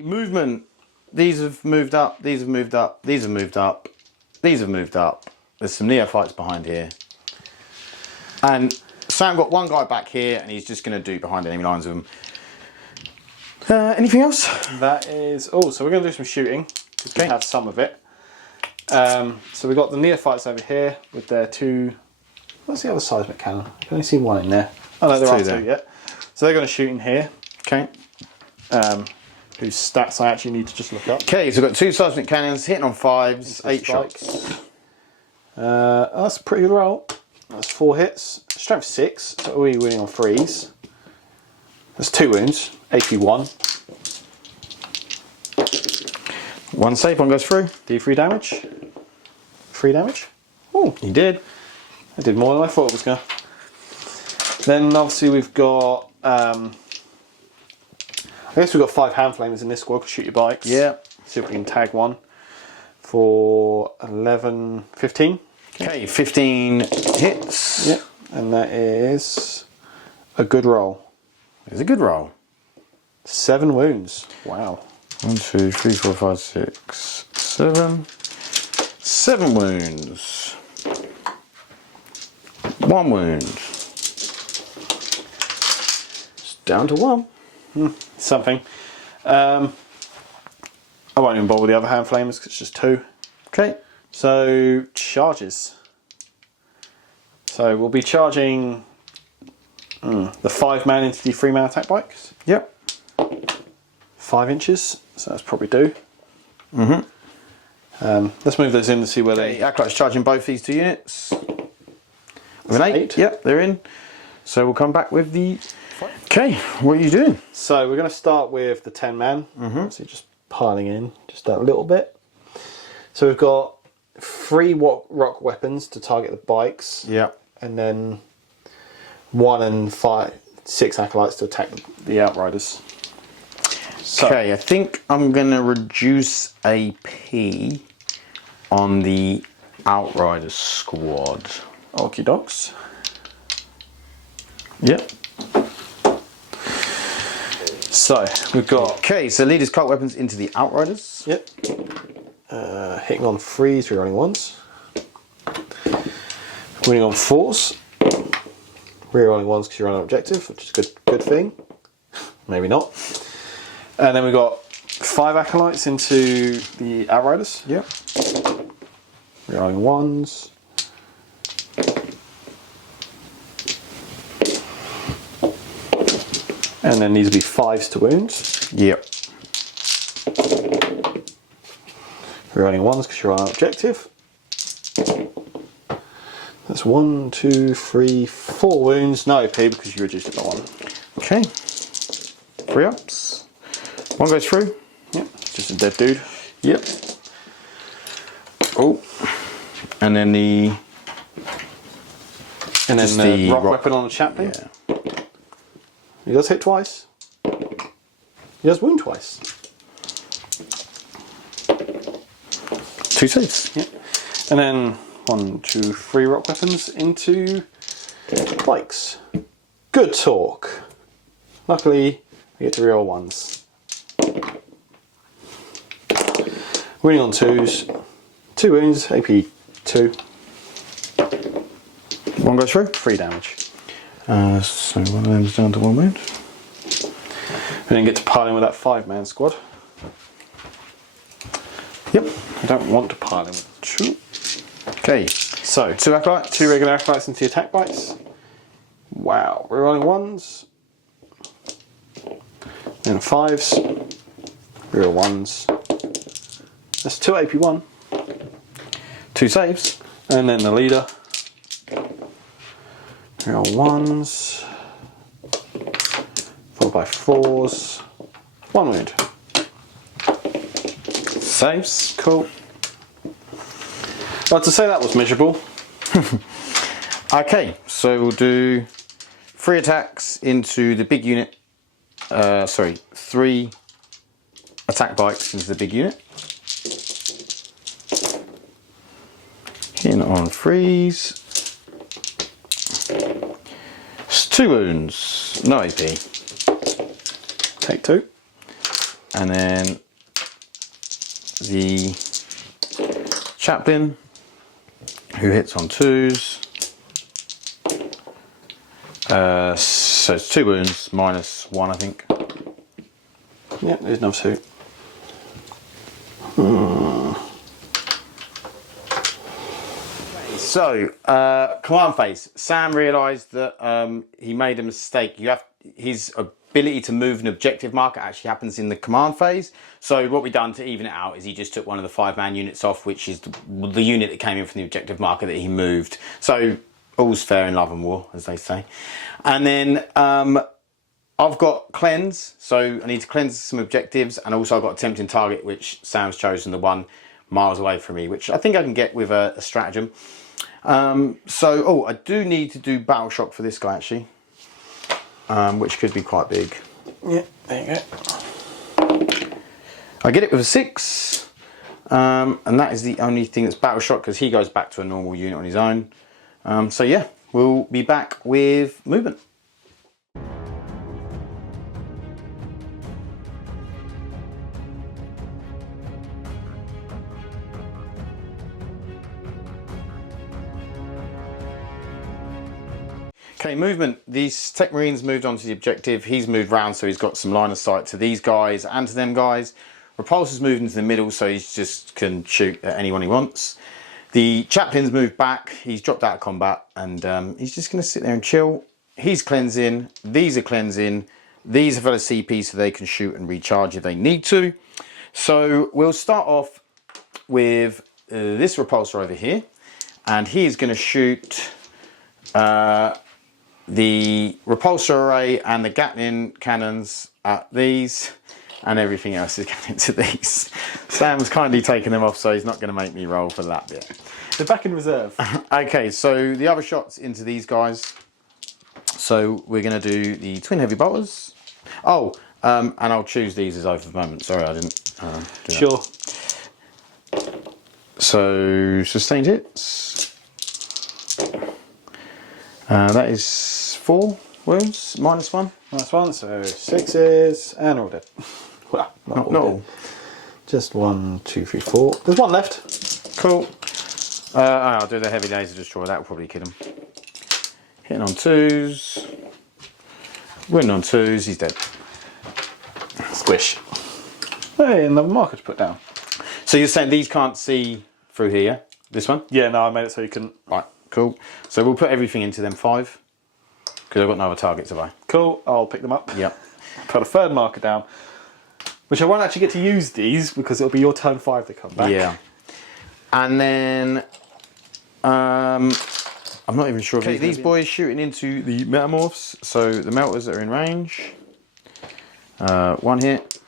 Movement. These have moved up. These have moved up. These have moved up. These have moved up. There's some neophytes behind here. And Sam got one guy back here, and he's just going to do behind enemy lines with him. Anything else? That is... Oh, so we're going to do some shooting. Okay. We have some of it. So we've got the neophytes over here with their two... What's the other seismic cannon? I can only see one in there. Oh no, there are two yet. So they're going to shoot in here. Okay. Whose stats I actually need to just look up. Okay, so we've got two seismic cannons hitting on 5s, 8 shots. That's a pretty good roll. That's 4 hits. Strength 6, so we're winning on 3s. That's 2 wounds. AP 1. 1 save, 1 goes through. D3 damage. 3 damage. Oh, he did. I did more than I thought it was going to. Then obviously we've got... I guess we've got 5 hand flamers in this squad. Shoot your bikes. Yeah. See if we can tag one for 11, 15. Okay, 15 hits. Yep, and that is a good roll. It's a good roll. 7 wounds. Wow. 1, 2, 3, 4, 5, 6, 7. 7 wounds. 1 wound. It's down to 1. Something. I won't even bother with the other hand flamers because it's just 2. Okay. So charges. So we'll be charging the 5-man into the 3-man attack bikes. Yep. 5 inches. So that's probably do. Let's move those in to see where they. Acolyte's charging both these 2 units. With an 8. Yep, they're in. So we'll come back with the. Okay, what are you doing? So we're going to start with the 10-man. So just piling in just that little bit. So we've got 3 rock weapons to target the bikes. Yeah. And then 1 and 6 acolytes to attack the outriders. So, okay, I think I'm going to reduce AP on the outriders squad. Okie dogs. Yep. So we've got. Okay, so leaders cult weapons into the outriders. Yep. Hitting on 3s, rerolling 1s. Winning on 4s. Rerolling 1s because you're on an objective, which is a good thing. Maybe not. And then we've got 5 acolytes into the outriders. Yep. Rerolling 1s. And then these will be 5s to wounds. Yep. Rerolling 1s because you're on an objective. That's 1, 2, 3, 4 wounds. No AP because you reduced it by 1. Okay. 3 ups. 1 goes through. Yep. Just a dead dude. Yep. Oh. And then the. And then the rock weapon on the chaplain. Yeah. He does hit twice. He does wound twice. 2 saves. Yep. And then 1, 2, 3 rock weapons into bikes. Good talk. Luckily, we get to reroll 1s. Winning on 2s. 2 wounds, AP 2. 1 goes through. 3 damage. So one of them's down to 1 wound. We then get to pile in with that 5-man squad. Yep. I don't want to pile in with 2. Okay. So 2 acolytes. 2 regular acolytes into the attack bites. Wow. We're rolling 1s. Then 5s. Reroll 1s. That's 2 AP 1. 2 saves. And then the leader. Reroll 1s. 4 by 4s. 1 wound. Saves. Cool. Well, to say that was miserable. Okay, so we'll do 3 attacks into the big unit. 3 attack bikes into the big unit. Hitting on 3s. It's 2 wounds, no AP. Take 2. And then the chaplain, who hits on 2s. So it's 2 wounds, -1, I think. Yeah, there's another 2. So, command phase. Sam realised that he made a mistake. His ability to move an objective marker actually happens in the command phase. So what we done to even it out is he just took one of the 5-man units off, which is the unit that came in from the objective marker that he moved. So all's fair in love and war, as they say. And then I've got cleanse, so I need to cleanse some objectives, and also I've got a tempting target, which Sam's chosen, the one miles away from me, which I think I can get with a stratagem. So I do need to do battle shock for this guy actually, which could be quite big. Yeah, there you go. I get it with a 6, and that is the only thing that's battle shock, because he goes back to a normal unit on his own. So yeah, we'll be back with movement. Okay, movement. These Tech Marines moved onto the objective. He's moved round, so he's got some line of sight to these guys and to them guys. Repulsor's moved into the middle, so he just can shoot at anyone he wants. The Chaplain's moved back. He's dropped out of combat, and he's just going to sit there and chill. He's cleansing. These are cleansing. These are for the CP, so they can shoot and recharge if they need to. So we'll start off with this Repulsor over here, and he's going to shoot the repulsor array and the Gatling cannons at these, and everything else is going into these. Sam's kindly taken them off, so he's not going to make me roll for that bit. They're back in reserve. Okay, so the other shots into these guys. So we're going to do the twin heavy bolters. Oh, and I'll choose these as over the moment. Sorry, I didn't do Sure. that. So sustained hits. That is 4 wounds, -1. -1, so 6s, and all dead. Well, not all. Just 1, 2, 3, 4. There's 1 left. Cool. I'll do the heavy laser destroyer. That will probably kill him. Hitting on 2s. Winning on 2s. He's dead. Squish. Hey, another marker to put down. So you're saying these can't see through here? This one? Yeah, no, I made it so you couldn't. Right. Cool. So we'll put everything into them 5, because I've got no other targets, have I? Cool. I'll pick them up. Yep. Put a 3rd marker down, which I won't actually get to use these because it'll be your turn 5 to come back. Yeah. And then I'm not even sure if these boys shooting into the metamorphs. So the melters that are in range. 1 hit,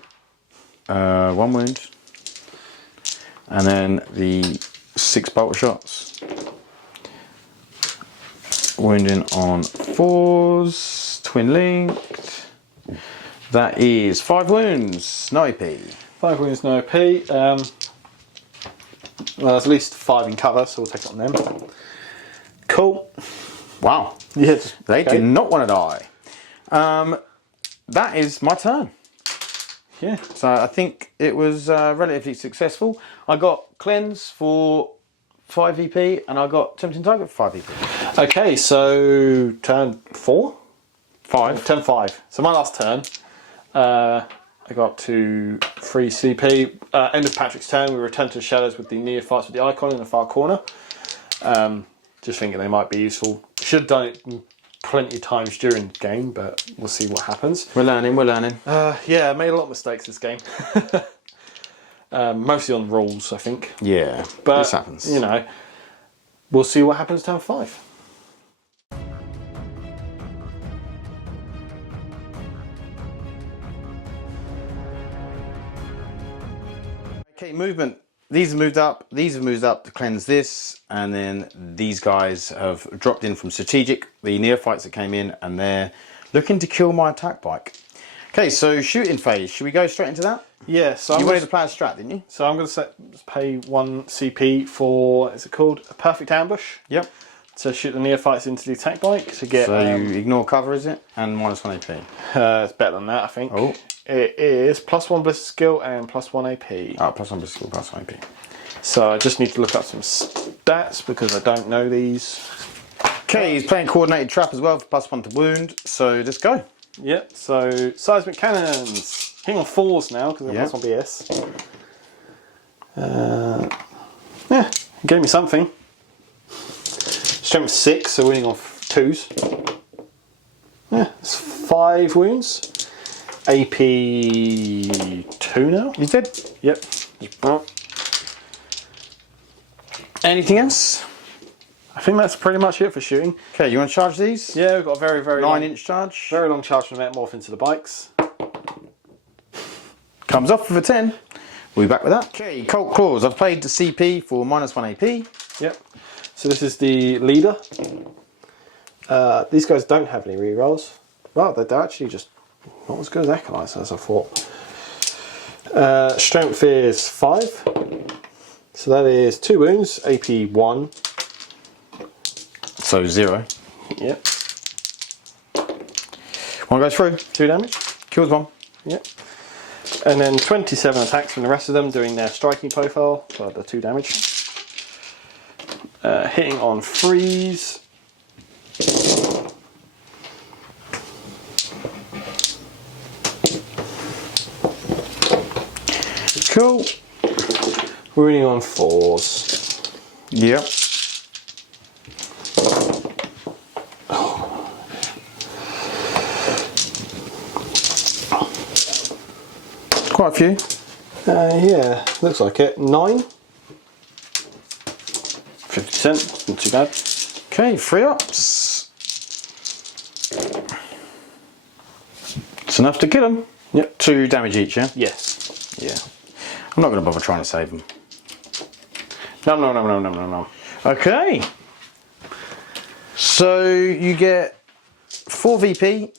1 wound, and then the 6 bolter shots. Wounding on 4s, twin linked. That is 5 wounds, no AP. 5 wounds, no AP. Well, there's at least 5 in cover, so we'll take it on them. Cool. Wow. Yeah, they do not want to die. That is my turn. Yeah. So I think it was relatively successful. I got cleanse for 5 VP, and I got tempting target for 5 VP. Okay, so turn 4? 5. Turn 5. So my last turn, I got to 3 CP. End of Patrick's turn, we return to the shadows with the neophytes with the icon in the far corner. Just thinking they might be useful. Should have done it plenty of times during the game, but we'll see what happens. We're learning, we're learning. Yeah, I made a lot of mistakes this game. Mostly on rules, I think. Yeah, but this happens. You know, we'll see what happens turn 5. Okay, movement. These have moved up, these have moved up to cleanse this, and then these guys have dropped in from strategic, the neophytes that came in, and they're looking to kill my attack bike. Okay, so shooting phase. Should we go straight into that? Yeah, so you wanted to play a strat, didn't you? So I'm going to pay 1 CP for, is it called? A perfect ambush. Yep. to shoot the neophytes into the attack bike to get. So you ignore cover, is it? And -1 AP. It's better than that, I think. Oh. It is +1 blister skill and +1 AP. Oh, +1 blister skill, +1 AP. So I just need to look up some stats because I don't know these. Okay, he's playing coordinated trap as well for +1 to wound. So let's go. Yep. So seismic cannons. Hitting on 4s now because they're +1 BS. Yeah, gave me something. Strength 6, so winning on 2s. Yeah, it's 5 wounds. AP 2 now. He's dead. Yep. Anything else? I think that's pretty much it for shooting. Okay, you want to charge these? Yeah, we've got a very, very 9-inch charge. very long charge from the metamorph into the bikes. Comes off with a 10. We'll be back with that. Okay, Cult Claws. I've played the CP for -1 AP. Yep. So this is the leader. These guys don't have any rerolls. Well, they're actually just not as good as Acolytes as I thought. Strength is 5. So that is 2 wounds, AP 1. So 0. Yep. 1 goes through. 2 damage. Kills 1. Yep. And then 27 attacks from the rest of them doing their striking profile for the 2 damage. Hitting on 3s. Cool. Wounding on 4s. Yep. Quite a few. Yeah, looks like it. 9. 50%, not too bad. Okay, 3 ups. It's enough to kill them. Yep. 2 damage each, yeah? Yes. Yeah. I'm not going to bother trying to save them. No. Okay. So you get 4 VP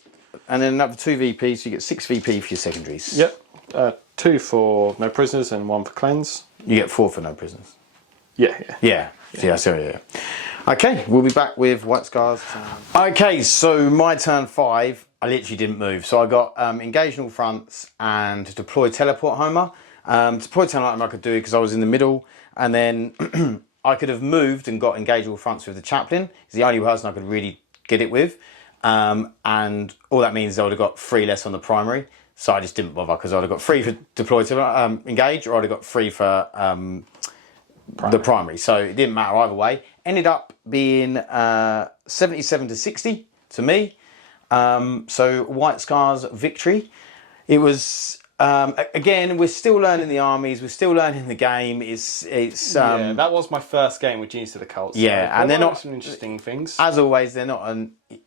and then another 2 VP, so you get 6 VP for your secondaries. Yep. 2 for no prisoners and 1 for cleanse. You get 4 for no prisoners. Yeah. Yeah, sorry. Okay, we'll be back with White Scars. Okay, so my turn 5, I literally didn't move. So I got engage in all fronts and deploy teleport homer. Deploy teleport homer I could do because I was in the middle, and then I could have moved and got engage all fronts with the chaplain. He's the only person I could really get it with. And all that means I would have got 3 less on the primary. So I just didn't bother because I would have got 3 for deploy to engage, or I'd have got 3 for the primary. So it didn't matter either way. Ended up being 77 to 60 to me. So White Scars victory. It was again, we're still learning the armies, we're still learning the game. It's yeah, that was my first game with Genestealer Cults. Yeah, so and they're not some interesting things. As always, they're not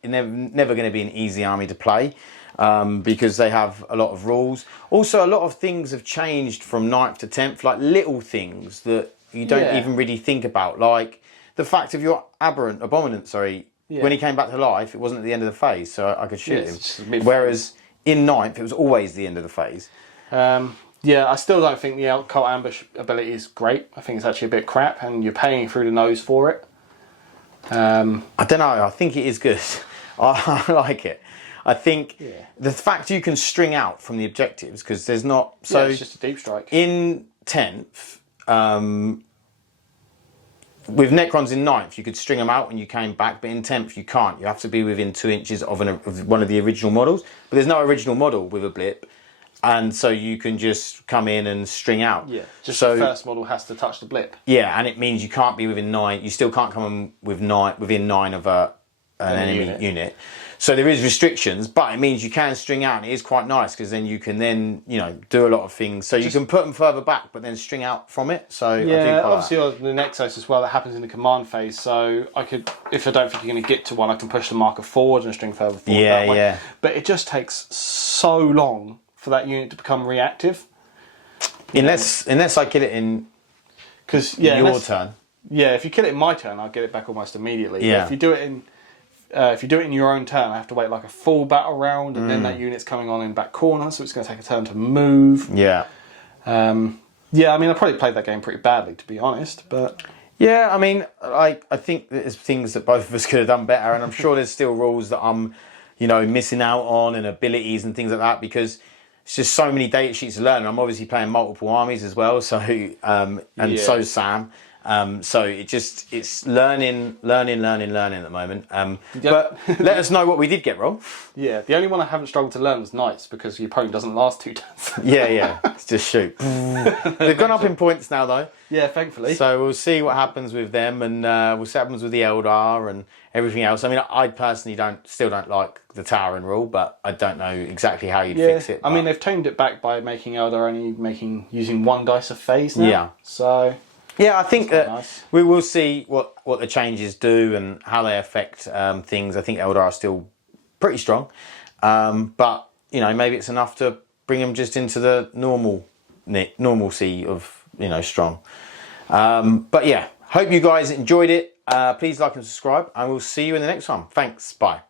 never going to be an easy army to play. Because they have a lot of rules. Also, a lot of things have changed from 9th to 10th, like little things that you don't even really think about. Like the fact of your Abominant, when he came back to life, it wasn't at the end of the phase, so I could shoot him. Whereas in 9th, it was always the end of the phase. Yeah, I still don't think the Cult Ambush ability is great. I think it's actually a bit crap, and you're paying through the nose for it. I don't know, I think it is good. I like it. I think the fact you can string out from the objectives, because there's not... So it's just a deep strike. In 10th, with Necrons in 9th, you could string them out when you came back, but in 10th you can't. You have to be within 2 inches of one of the original models. But there's no original model with a blip, and so you can just come in and string out. Yeah, just the first model has to touch the blip. Yeah, and it means you can't be within 9. You still can't come in within 9 of an enemy unit. So there is restrictions, but it means you can string out, and it is quite nice because then you can do a lot of things. So you can put them further back, but then string out from it. So yeah, obviously the Nexos as well. That happens in the command phase. So I could, if I don't think you're going to get to one, I can push the marker forward and string further forward. that way. Yeah. But it just takes so long for that unit to become reactive. Unless I kill it in your turn. Yeah, if you kill it in my turn, I'll get it back almost immediately. Yeah. But if you do it in your own turn, I have to wait like a full battle round, and then that unit's coming on in the back corner, so it's going to take a turn to move. Yeah. Yeah, I mean, I probably played that game pretty badly, to be honest, but... Yeah, I mean, I think there's things that both of us could have done better, and I'm sure there's still rules that I'm, you know, missing out on, and abilities and things like that, because it's just so many data sheets to learn. I'm obviously playing multiple armies as well, so so is Sam. So it's learning at the moment. But let us know what we did get wrong. Yeah, the only one I haven't struggled to learn was Knights, because your opponent doesn't last 2 turns. Yeah, it's just shoot. They've gone up in points now though. Yeah, thankfully. So we'll see what happens with them, and we'll see what happens with the Eldar and everything else. I mean, I personally still don't like the towering rule, but I don't know exactly how you'd fix it. I mean, they've toned it back by making Eldar only using 1 dice of phase now. Yeah. So yeah, I think that nice. we will see what the changes do and how they affect things. I think Eldar are still pretty strong, but you know, maybe it's enough to bring them just into the normalcy of, you know, strong. But yeah, hope you guys enjoyed it. Please like and subscribe, and we'll see you in the next one. Thanks. Bye.